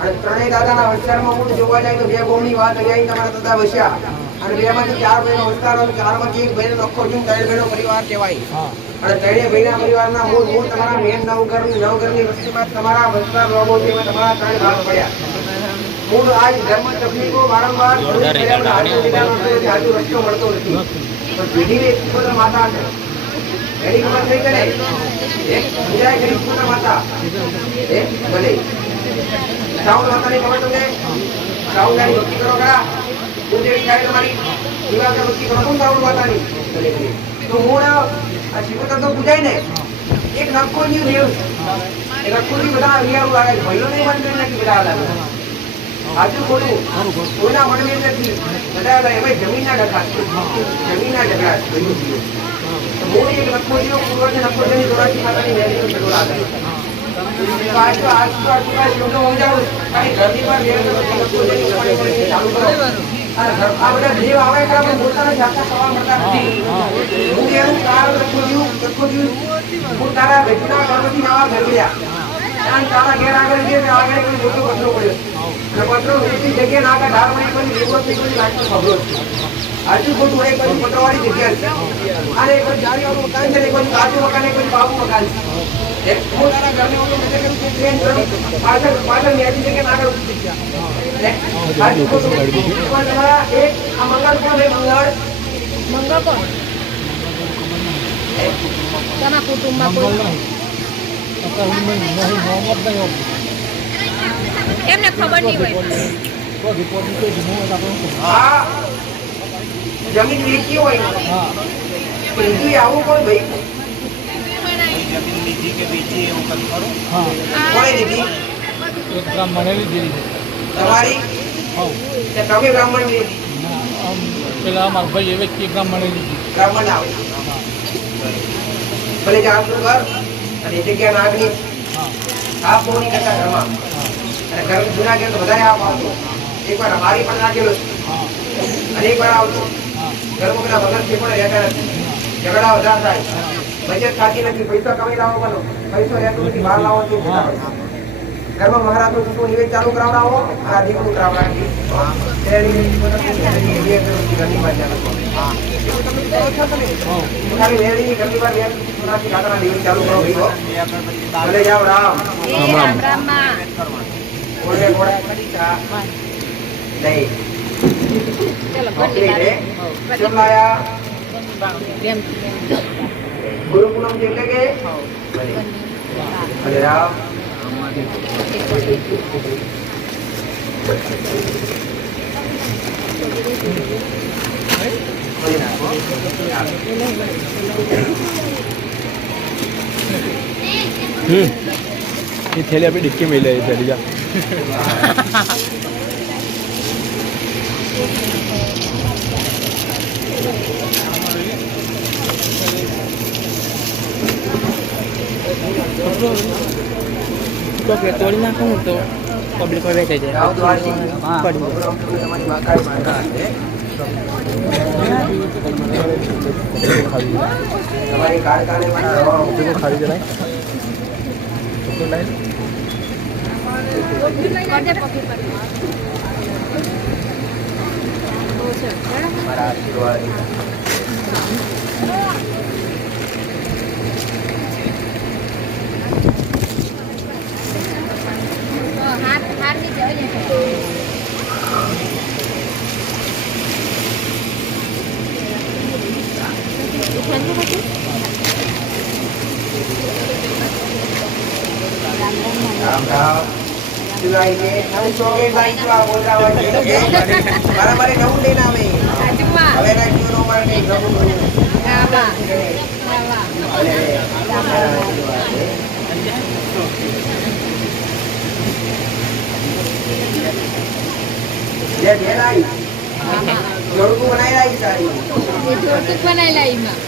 અને 3 દાદાના વસ્તારમાં હું જોવા જાય તો 2 ગોમની વાત અહીંયા તમારા દાદા વસ્યા અને 2 માંથી 4 ભાઈનો વસ્તાર અને 4 માંથી એક ભાઈનો નખો જીવ 3 ભાઈનો પરિવાર કહેવાય અને 3 ભાઈના પરિવારના મૂળ તમારા મેન નવઘરની વસ્તીમાં તમારા વસ્તાર લોગો છે એમાં તમારા 3 ભાગ પડ્યા મૂળ આજ ધર્મ તકલીફો વારંવાર આજુ રસ્તો મળતો નથી પણ પેઢીને એક પુત્ર માતા છે એની ખબર થઈ કરે એક વિજય ગરીબ પુત્ર માતા એક ભલે સાઉન્ડ માતાની ખબર તમને સાઉન્ડની ભક્તિ કરો ખરા પૂજે થાય તમારી દીવાના ભક્તિ કરો કોણ સાઉન્ડ માતાની તો મૂળ આ શિવતર તો પૂજાય ને એક નખોની દેવ એક નખોની બધા અરિયાળું લાગે ભઈલો નહીં બંધ કરી નાખી બધા લાગે આજુ ખોટું કોઈના મનમેલ નથી બધા એમાં જમીનના ઝઘડા મૂળ એક નખોજીઓ પૂર્વજ નખોજીની જોડાથી માતાની વેલીનો ઝઘડો લાગે આજ તો શબ્દો સમજાવું ખાલી ઘરની પર નખોજીની જોડાની ચાલુ કરો આ બધા દેવ આવે કે આપણે પોતાના જાતના સવાલ મળતા નથી હું એવું કારણ નખોજી હું તારા વેચના ગણપતિ નવા ઘર ગયા તારા ઘેર આગળ જે આગળ કોઈ મોટો પથરો પડ્યો પત્રો ઊંચી જગ્યા નાખા ઢાળ મળી કોઈ રેગો થઈ કોઈ લાગતો ખબરો આજુ ખોટું એક કોઈ પત્રવાળી જગ્યા છે અને કોઈ જાળીવાળું મકાન છે કોઈ કાચું મકાન કોઈ બાબુ મકાન છે એક હું તારા ઘરને ઓલો મેં કર્યું કે ટ્રેન પાછળ ન્યાજી જગ્યા આગળ ઊંચી જગ્યા આજુ ખોટું તમારા એક આ મંગળ કોણ છે મંગળ કોણ તમારા કુટુંબમાં કોઈ એમને ખબર નહીં હોય હા જમીન વેચી હોય બીજું આવું કોઈ ભાઈ જમીન લીધી કે બીજી એવું કંઈ ખરું કોણે લીધી તમારી તે તમે બ્રાહ્મણ લીધી પેલા મારા ભાઈ એવે કે બ્રાહ્મણે લીધી બ્રાહ્મણ આવે ભલે જાણતું ઘર અને એ જગ્યા નાગની આ પોણી કરતા ઘરમાં અને ઘર જૂના ઘેર તો વધારે આપ આવતો એકવાર અમારી પણ નાખેલો છે અને એકવાર આવતો ઘરમાં પેલા વગર પણ રહેતા નથી ઝઘડા વધારે થાય બચત ખાતી નથી પૈસા કમાઈ લાવો બનો પૈસો રહેતો નથી બહાર લાવો તો ઘરમાં મહારાજનું શું નિવેદ ચાલુ કરાવડાવો આ દીકરું કરાવડાવી ખાલી વેળીની ઘરની વાર સોનાથી કાકાના નિવેદ ચાલુ કરો ભલે જાઓ રામ ઓળે ઘોડા કરી નહીં ચલાયા ગુરુ પૂનમ એટલે કે ભલે રામ ये थैली अभी डिक्की में ले थैली जा તો કે તોડી નાખું તો પબ્લિક પર વેચાઈ જાય તમારી કારખાને खाली जनाए મારા આશીર્વાદ હાથ ની જઈ રામ રામ સિવાય કે નવું ચોકે ભાઈ જો આ બોલાવા છે બરાબર નવું લઈને આવે હવે ના જીવનો મારે કઈ નવું જે બેન આવી જોડકું બનાવી આવી સારી એ જોડકું બનાવેલા એમાં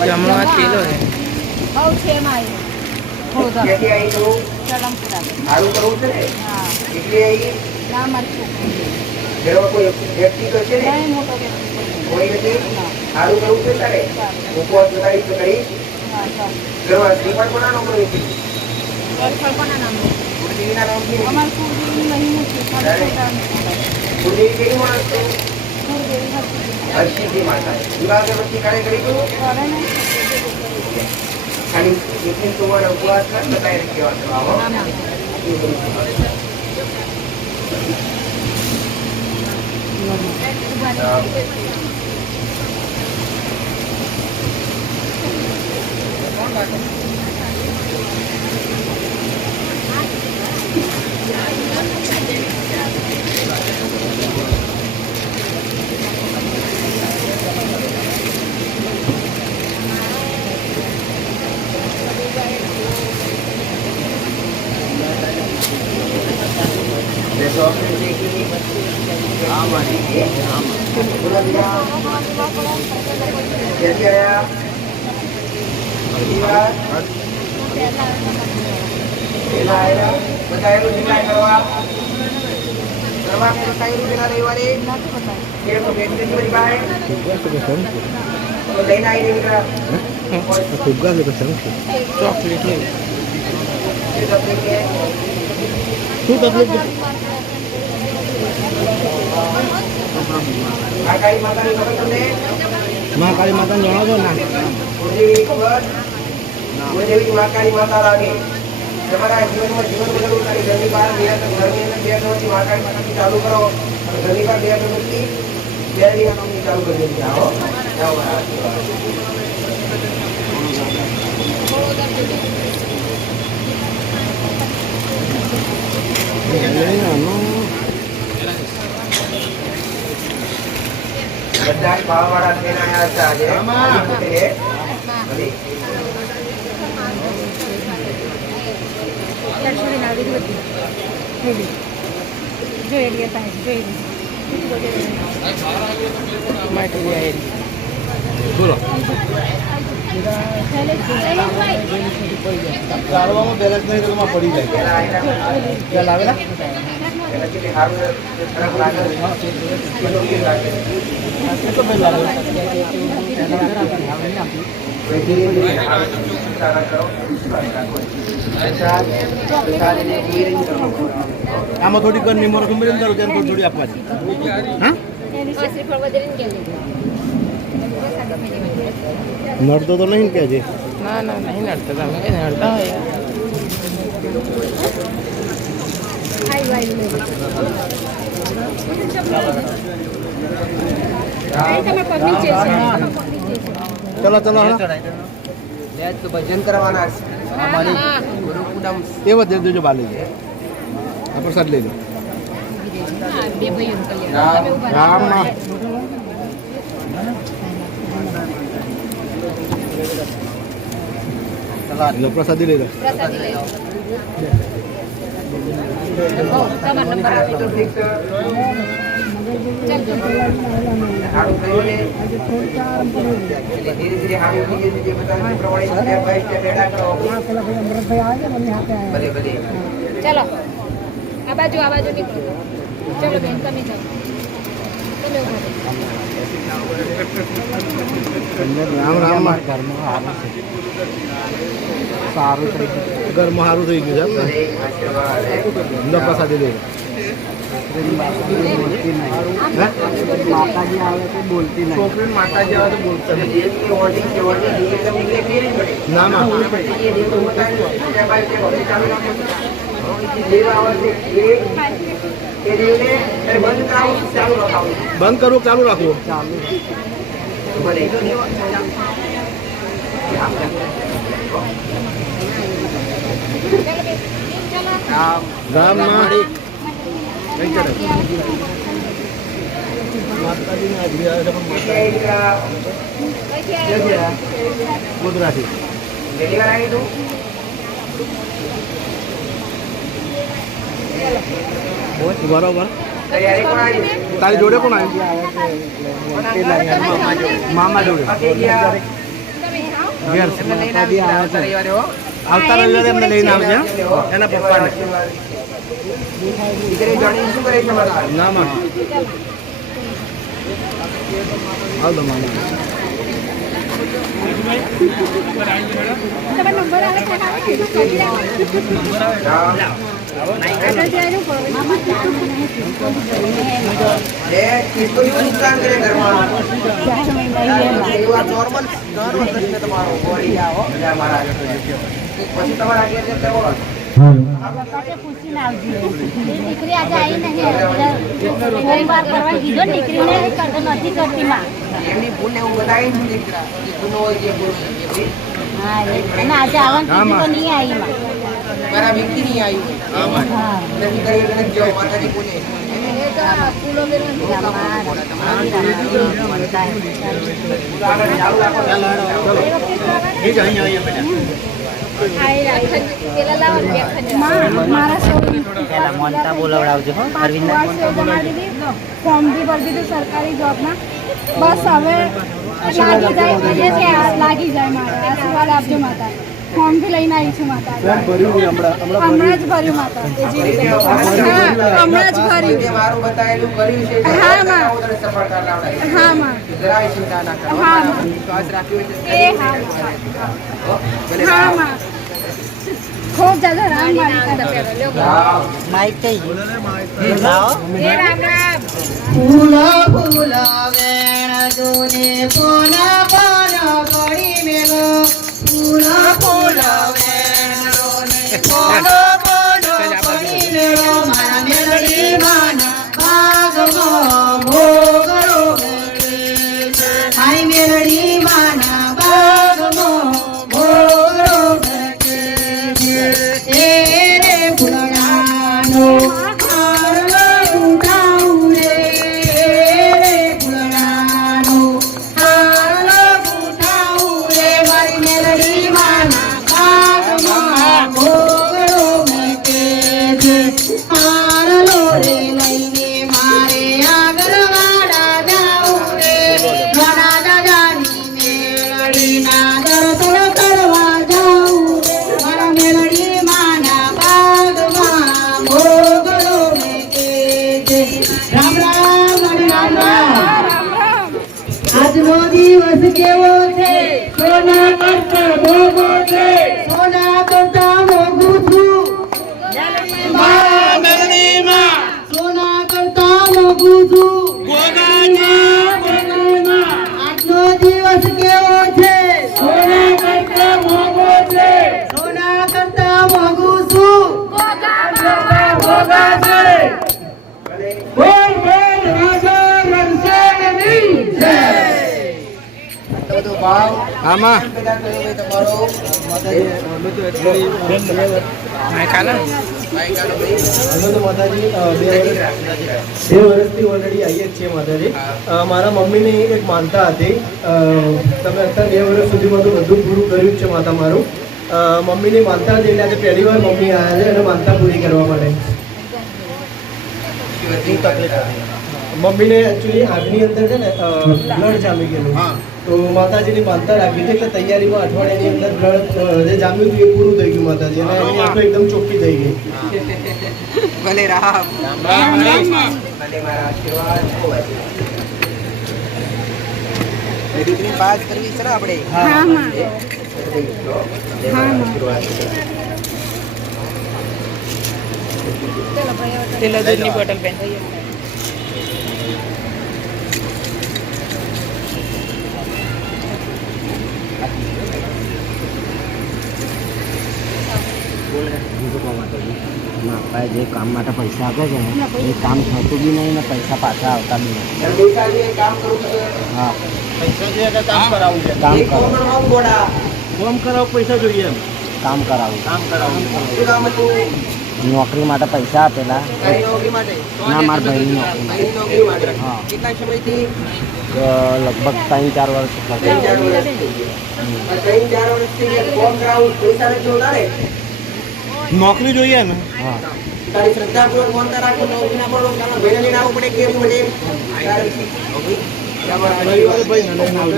જમણો હાથ પેલો છે બહુ છે એમાં સારું કરવું છે ને એટલે ના મરચું ઘરમાં કોઈ વ્યક્તિ તો છે ને કોઈ નથી સારું કરવું છે તારે ઉપવાસ બતાવી તો કરી ઘરમાં શ્રીફળ પણ ના નોકરી હતી કુળદેવીના નામથી કુળદેવી કેવી માણસ છે હર્ષિજી માતા વિવાહ કે પછી કાર્ય કરી તું ખાલી એકની તમારે ઉપવાસ કર બતાવી કહેવા ચોકલેટ નહીં મહાકાળી માતા જણાવજો ના દેવી મહાકાળી માતા લાગે તમારા જીવનમાં જીવન બદલવું તારી ઘરની બહાર ઘરની અંદર 2 અગરબત્તી મહાકાળી માતાથી ચાલુ કરો અને ઘરની બહાર 2 અગરબત્તી 2 દીવા નામની ચાલુ કરી દેજો આવો જાઓ બધા ભાવવાળા થઈને આવ્યા હતા આજે બોલો ચાલવામાં બેલેન્સ નહીં તો પડી જાય ચાલ આવેલા આમાં થોડી ઘરની મોર ગમે તારું ત્યાં થોડી આપવાની હા નડતો તો નહીં કે છે ના ના નહીં નડતા તમે કઈ નડતા હોય ચલો ચલો તો ભજન કરવાના ગુરુ પૂનમ એ વધે દેજો બાલે છે આ પ્રસાદ લઈ લો રામ લો પ્રસાદી લઈ લો ધીરે ધીરે હારું થઈ જશે જે બધા પ્રમાણે ભાઈ બેડા કરો ભલે ભલે ચલો આ બાજુ નીકળો ચલો બેન તમે જાઓ રામ રામ સારું ઘરમાં સારું થઈ ગયું છે અંદર પ્રસાદી લઈ માતાજી આવે તો બોલતી નહીં છોકરી માતાજી આવે તો બોલતા ના ના બંધ કરવું ચાલુ રાખવું ગામમાં ગોધરાથી બરોબર. તારી જોડે કોણ આવ્યું? મામા જોડે. આવતા રવિવારે એમને લઈને આવજે એના પપ્પાને. ના માં આવતો મામા. દીકરી આજે આવી નહીં હોમવર્ક કરવા કીધો દીકરીને નથી કરતી માં. હા અને આજે આવવાનું તો નહીં આવી માં. મારા વ્યક્તિ નહીં આવ્યું. ફોર્મ બી ભરી દીધું સરકારી જોબમાં. બસ હવે લાગી જાય લાગી જાય મારે. આશીર્વાદ આપજો માતા. ફોર્મ બી લઈને આવી છું માતા. હમણાં જ ભર્યું માતા. હમણાં જ ભર્યું. મારું બતાવેલું કર્યું છે. હા માં. હા માં. હા માં. એ હા હા માં. ખૂબ જ્યાદા રામ માઇક કઈ ફૂલા ફૂલા વેણ દોને કોના કોના પડી મેલો ફૂલા ફૂલા વેણ દોને કોના કોના પડી મેલો મારા મેલડી માના બાગમાં ભોગરો બેઠે મારી મેલડી માના બાગમાં ભોગરો બેઠે રે ફૂલડાનો આજનો દિવસ કેવો છે સોના કરતા મોગો છે સોના કરતા મોગું છું સોના કરતા મોગું છું આજનો દિવસ કેવો છે સોના કરતા મોગો છે સોના કરતા મોગું છું મોગા છે બોલ બોલ રાજા રણછોડની જય. આમાં વર્ષથી ઓલરેડી આવીએ છીએ માતાજી. મારા મમ્મીની એક માનતા હતી. તમે અત્યારે 2 વર્ષ સુધીમાં તો બધું પૂરું કર્યું જ છે માતા મારું. મમ્મીની માનતા હતી એટલે આજે પહેલી વાર મમ્મી આવ્યા છે અને માનતા પૂરી કરવા માટે. મમ્મીને એકચ્યુઅલી આંખની અંદર છે ને બ્લડ જામી ગયેલું. તો માતાજીની માનતા રાખી હતી એટલે તૈયારીમાં અઠવાડિયાની અંદર બ્લડ જે જામ્યું હતું એ પૂરું થઈ ગયું માતાજી અને એની આંખો એકદમ ચોખ્ખી થઈ ગઈ. ભલે રામ ભલે મારા આશીર્વાદ દીકરી પાસ કરવી છે ને આપણે. હા માં. પેલા દૂધની બોટલ પેન મારા જે કામ માટે પૈસા આપે છે ને એ કામ થતું બી નહીં ને પૈસા પાછા આવતા બી નહીં. કામ કરવું છે. હા પૈસા જોઈએ કે કામ કરાવવું છે. કામ કરાવું. ફોર્મ કરાવ પૈસા જોઈએ એમ કામ કરાવું. કામ કરાવવું. શું કામ હતું? નોકરી માટે પૈસા આપેલા. તારી નોકરી માટે? ના, મારા ભાઈની નોકરી માટે. તારી નોકરી માટે? હા. કેટલા સમયથી? લગભગ 3-4 વર્ષ થયા. 3-4 વર્ષ થઈ ગયા. 3-4 વર્ષથી એક ફોર્મ કરાવું, પૈસા નથી જોતા ને? નોકરી જોઈએ ને. હા. તારી શ્રદ્ધાપૂર્વક માનતા રાખો, નોકરી ના પડો, તારા ભાઈને લઈને આવવું પડે કેમ પડે?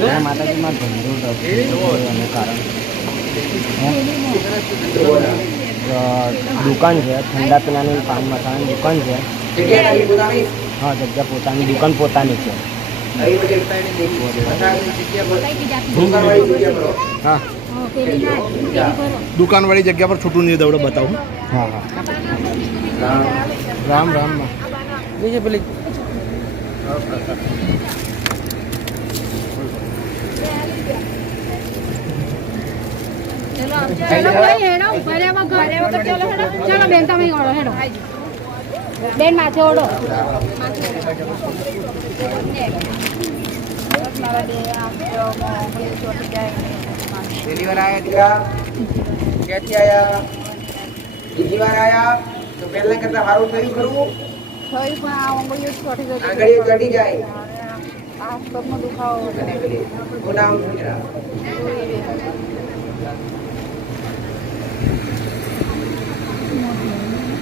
એના માતાજીમાં ધંધો અને કારણ દુકાન છે, ઠંડા પીણાની પાન મસાલાની દુકાન છે. જગ્યા તારી પોતાની? હા, જગ્યા પોતાની, દુકાન પોતાની છે. અહીં બધી બતાવી જગ્યા પર, દુકાનવાળી જગ્યા પર હો. હા. દુકાનવાળી જગ્યા પર છૂટું નહીં દવડે બતાવું. હા હા. રામ રામ. બીજી પેલી ચલો ભાઈ હેડો ઘરે વગર ચલો બેન તમે ઓળો હેડો બેન માથે ઓળો પહેલી વાર આયા દીકરા? ક્યાંથી આયા? બીજી વાર આયા તો પહેલા કરતા સારું થયું ખરું? થઈ પણ આ ઊંઘળીઓ છોટી જતી આંગળીઓ ચડી જાય. આ પગનો દુખાવો શું નામ છે દીકરા?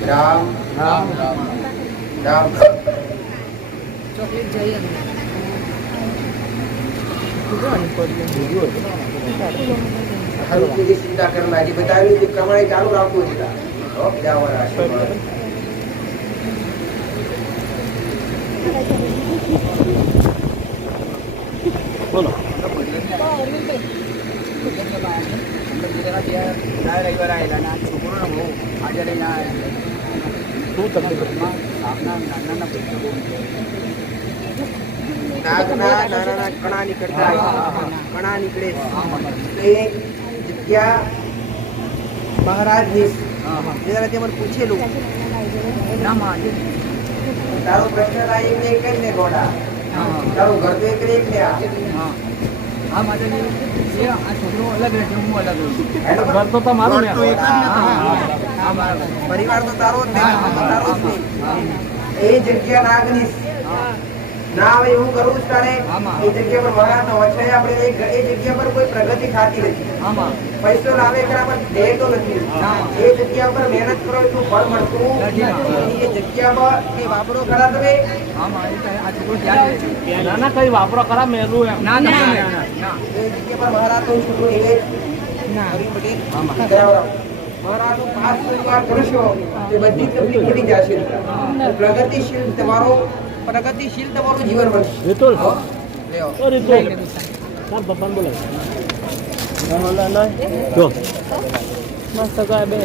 રામ રામ રામ રામ. સારું કીધી, ચિંતા કરવા હજી બતાવ્યું તે પ્રમાણે ચાલુ રાખવું છે. જાવાના આશીર્વાદ. બોલો. શું તકલીફ? નાગના નાના કણા નીકળતા કણા નીકળે તો એ જગ્યા મહારાજની જરા તે મને પૂછેલું તારો પ્રશ્ન લાવી ને કઈ ને ગોડા તારું ઘર તો એક એક ને આ છોકરો અલગ રહે હું અલગ રહું ઘર તો તમારું ને પરિવાર તો તારો જ ને તારો જ નહીં એ જગ્યા નાગની ના હવે એવું કરવું જ તારે એ જગ્યા પર મહારાજ નો છે આપણે એ જગ્યા પર કોઈ પ્રગતિ થતી નથી પૈસો લાવે કરા પણ દેતો નથી એ જગ્યા પર મહેનત કરો એટલું ફળ મળતું એ જગ્યા પર એ વાપરો કરા તમે ના કઈ વાપરો કરા મેલું એમ ના એ જગ્યા પર મહારાજ તો છોકરો એ મહારાજ નો 5 પરિવાર કરશો તે બધી તકલીફ પડી જશે પ્રગતિશીલ તમારું જીવન બનશે. રીતુલ. લેવો રીતુલ. તાર પપ્પાને બોલાવ. જો મસ્ત ગાય બે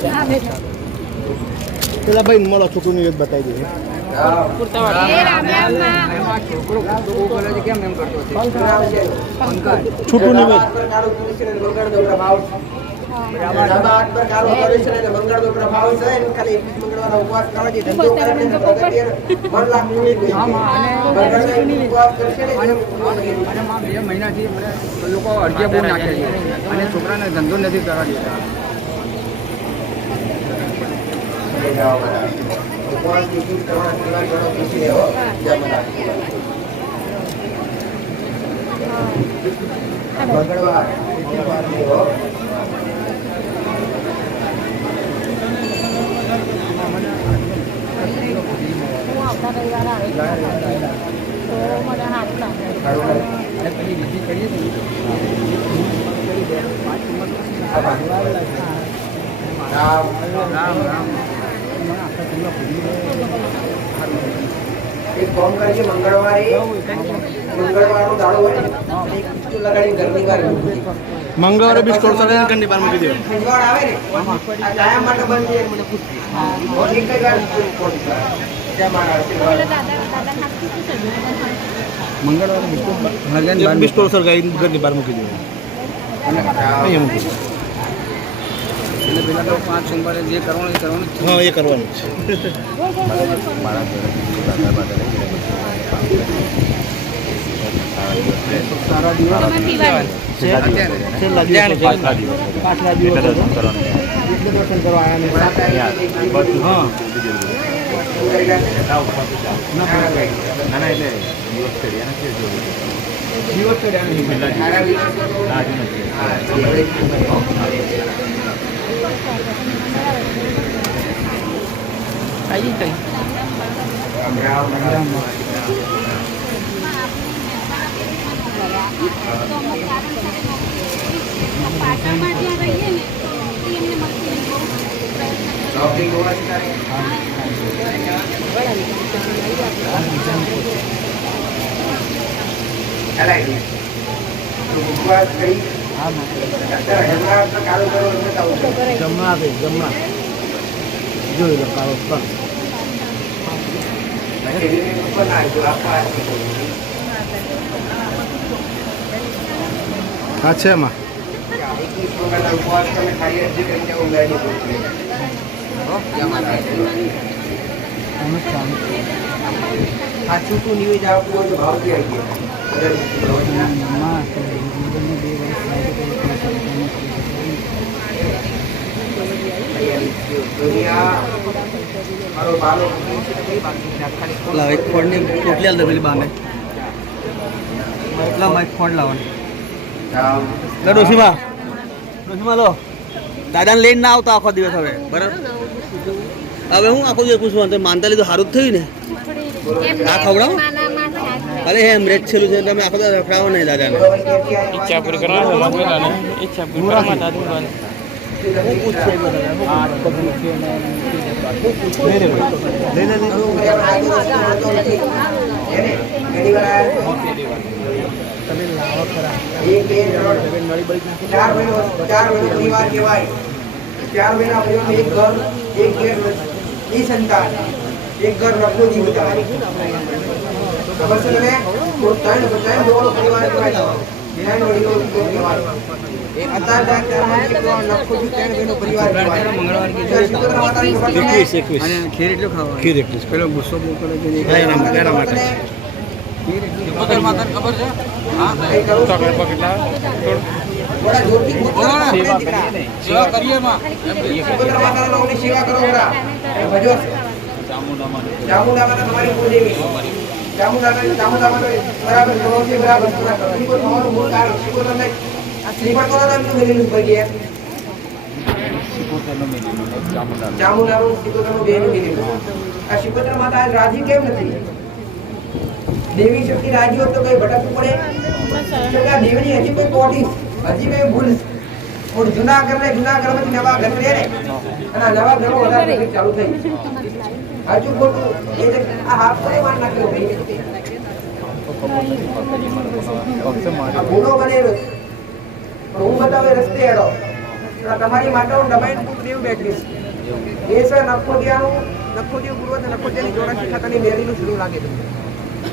પેલા ભાઈ મળો છોટું ની બતાવી દઈએ. છોટું ની મહિનાથી લોકો અડધે બહુ નાખે છે અને છોકરાને ધંધો નથી કરવા દેતા. એક ફોન કરજે મંગળવારે મંગળવારનો દાડો હોય ને એક પિસ્તોલ લગાડી ઘરની બહાર મંગળવારે બી સ્ટોર કરે ઘરની બહાર મૂકી દે. ખંજવાળ આવે ને આ કાયમ માટે બંધ છે મને પૂછતી એક જ વાર ફોન કર જય મહારાજ. મંગળવારે બી સ્ટોર સર ઘરની બહાર મૂકી દે. અહીંયા મૂકી દે. એટલે પેલા તો 5 સોમવારે જે કરવાનું એ કરવાનું જ છે. હા, એ કરવાનું છે. સારા દિવસ છેલ્લા દિવસ પાછલા દિવસ દર્શન કરવા આવ્યા હા દિવસ પાટામાં જ્યાં રહીએ ને તો એમને મળતી જમણા જોઈ લો કાળો હા છે એમાં સાચું તું નિવેદ આપવું હોય તો ભાવથી આવીએ લાવ એક ફોડની કેટલી હાલ પેલી બાને લાવ એક ફોડ લાવવાની ડોસીમાં લો દાદાને લઈને ના આવતા આખો દિવસ હવે બરાબર હવે હું આખો દિવસ પૂછવાનું તો માનતા લીધું સારું જ થયું ને આ ખવડાવો અરે એમ રેટ છેલ્લું છે તમે આખો દિવસ રખડાવો નહીં દાદાને ઈચ્છા પૂરી કરવા ઈચ્છા પૂરી કરવા દાદુ હું પૂછશે એક ઘર રખો જીવ ખબર છે ને પરિવાર કહેવાય ખીર એટલું ખાવા ખીર એટલું પેલો ગુસ્સો બહુ કરે છે એના માટે રાજી કેમ નથી દેવી શક્તિ રાજી હોત તો કઈ ભટકવું પડે દેવીની હજી કોઈ કોટી હજી કઈ ભૂલ જૂના ઘરમાંથી નવા ઘર રે અને નવા ઘરો વધારે ચાલુ થઈ હજુ ખોટું આ હાથ પર માર નાખ્યો ભૂલો બનેલો હું બતાવે રસ્તે હેડો તમારી માટે હું દબાઈને દેવ બેઠીશ એ સર નખોટિયાનું પૂર્વજ નખોટિયાની જોડાથી ખાતાની મેળીનું શરૂ લાગે છે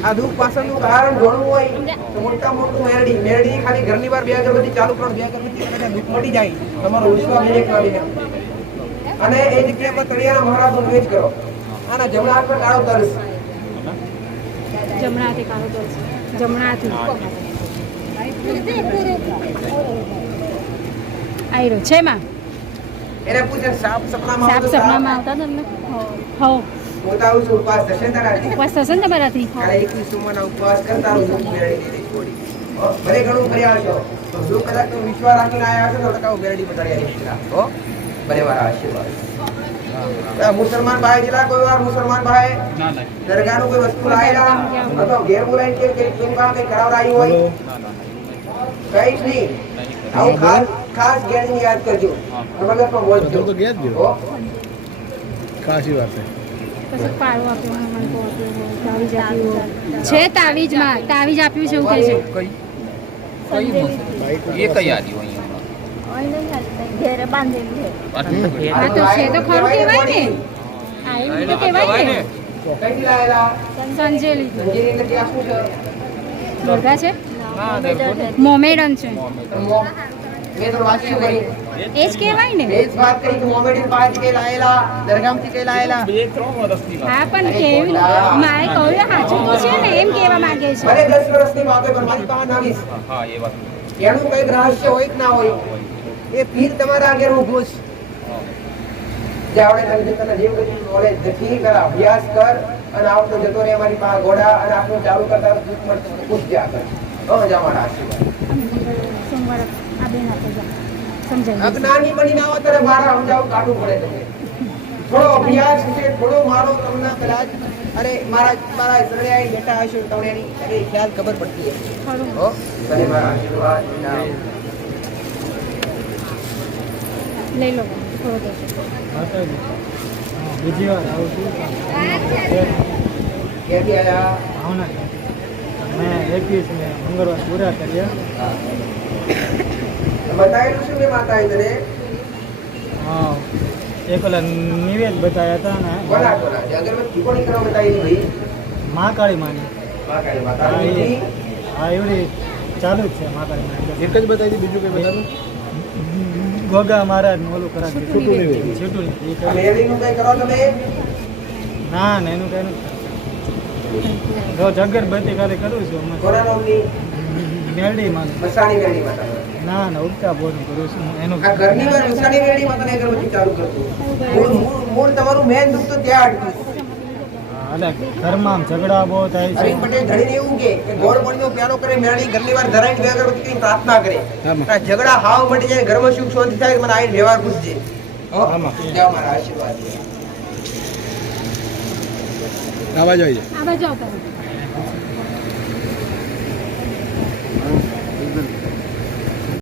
આ દુઃખ પાછળનું કારણ જોડવું હોય તો મોટું મેરડી ખાલી ઘરની બહાર 2 અગરબત્તી ચાલુ કરો 2 અગરબત્તી દુઃખ મટી જાય તમારો વિશ્વાસ એક વાળીને અને એ જગ્યા પર તળિયાના મહારાજનો વેચ કરો આના જમણા હાથ પર કાળો તરસ જમણા હાથે કાળો તરસ જમણા હાથે આયરો છે માં એને પૂછે સાપ સપનામાં આવતા તમને હો પોતાનું ઉપવાસ થશે તારાથી ઉપવાસ થશે ને તમારાથી કાલે 21 સોમવારના ઉપવાસ કરતા રહો મેરડી દેવી છોડી ભલે ઘણું કરી આવશો તો જો કદાચ તમે વિશ્વાસ રાખીને આવ્યા હશો તો ટકાઉ મેરડી બતાડી આવી હો ભલે વાળા આશીર્વાદ મુસલમાન ભાઈ જેલા કોઈ વાર મુસલમાન ભાઈ દરગાહનું કોઈ વસ્તુ લાયેલા અથવા ઘેર બોલાઈને કે કોઈ કામ કઈ કરાવરાયું હોય કઈ જ નહીં આવું ખાસ ઘેરની યાદ કરજો મગજમાં બોલજો તો ગયા જ હો ખાસી વાત પછી પાડો આપ્યો મને તાવીજ આપ્યું છે તાવીજ આપ્યું છે એવું કહે છે એ કઈ આદી હોય હા તો છે તો ખરું કહેવાય ને આવી તો કહેવાય ને કઈથી લાયેલા સંજેલી સંજેલી એટલે ક્યાં શું છે દરગાહ છે મોમેડન છે મેં તો વાંચ્યું કરી એ જ કહેવાય ને એ જ વાત કરી કે મોમેડી પાસે કે લાયેલા દરગામથી કે લાયેલા હા પણ કેવી મારે કહ્યું સાચું તો છે ને એમ કહેવા માંગે છે ભલે 10 વર્ષની બાબે પણ મારી પાસે આવીશ હા એ વાત એનું કઈક રહસ્ય હોય કે ના હોય એ પીર તમારા આગળ ઊભો છે જે આપણે તને જે બધું નોલેજ નથી પેલા અભ્યાસ કર અને આવતો જતો રહે અમારી પાસે ઘોડા અને આપણું ચાલુ કરતા પૂછ્યા કર અમારા આશીર્વાદ સોમવારે આ બેન આપે સમજાય અજ્ઞાની બની ના હોય ત્યારે મારા સમજાવું કાઢવું પડે તમને થોડો અભ્યાસ છે થોડો મારો તમને કદાચ અરે મારા શરણાઈ બેઠા હશો તમને એની ખ્યાલ ખબર પડતી હશે હો તને મારા આશીર્વાદ લઈ લો થોડો બીજી વાર આવું છું ક્યાંથી આવ્યા ભાવના મેં 21 ને મંગળવાર પૂરા કર્યા બતાવેલું શું મેં માતાએ તને હા એક ઓલા નિવેદ બતાવ્યા હતા ને કોના કોના જે અગરબત્તી કોની કરવા બતાવી ભાઈ મહાકાળી માની મહાકાળી માતાની હા એવડી ચાલુ જ છે મહાકાળી માની એક જ બતાવી બીજું કઈ બતાવ્યું ગોગા મહારાજ નું ઓલું કરાવી છૂટું એ આ મેળવીનું કઈ કરો તમે ના ને એનું કઈ નથી રોજ અગરબત્તી ખાલી કરું છું કોના નામની મેરડી માં મસાણી મેળી માતા ના ના ઉગતા બોનું કરું છું એનું આ ઘરની વાર મસાણી મેળી માતાને અગરબત્તી ચાલુ કરતું મૂળ તમારું મેન દુઃખ તો ત્યાં અટક્યું અલગ ઘરમાં આમ ઝઘડા બહુ થાય છે હરીન પટેલ ધણીને એવું કે ગોળ બળનો પ્યાલો કરે મેળી ઘરની વાર ધરાઈને બે અગરબત્તી કરીને પ્રાર્થના કરે આ ઝઘડા હાવ મટી જાય ઘરમાં સુખ શાંતિ થાય મને આઈને વ્યવહાર પૂછજે જાઓ મારા આશીર્વાદ આવાજ આવી આ બાજુ આવતા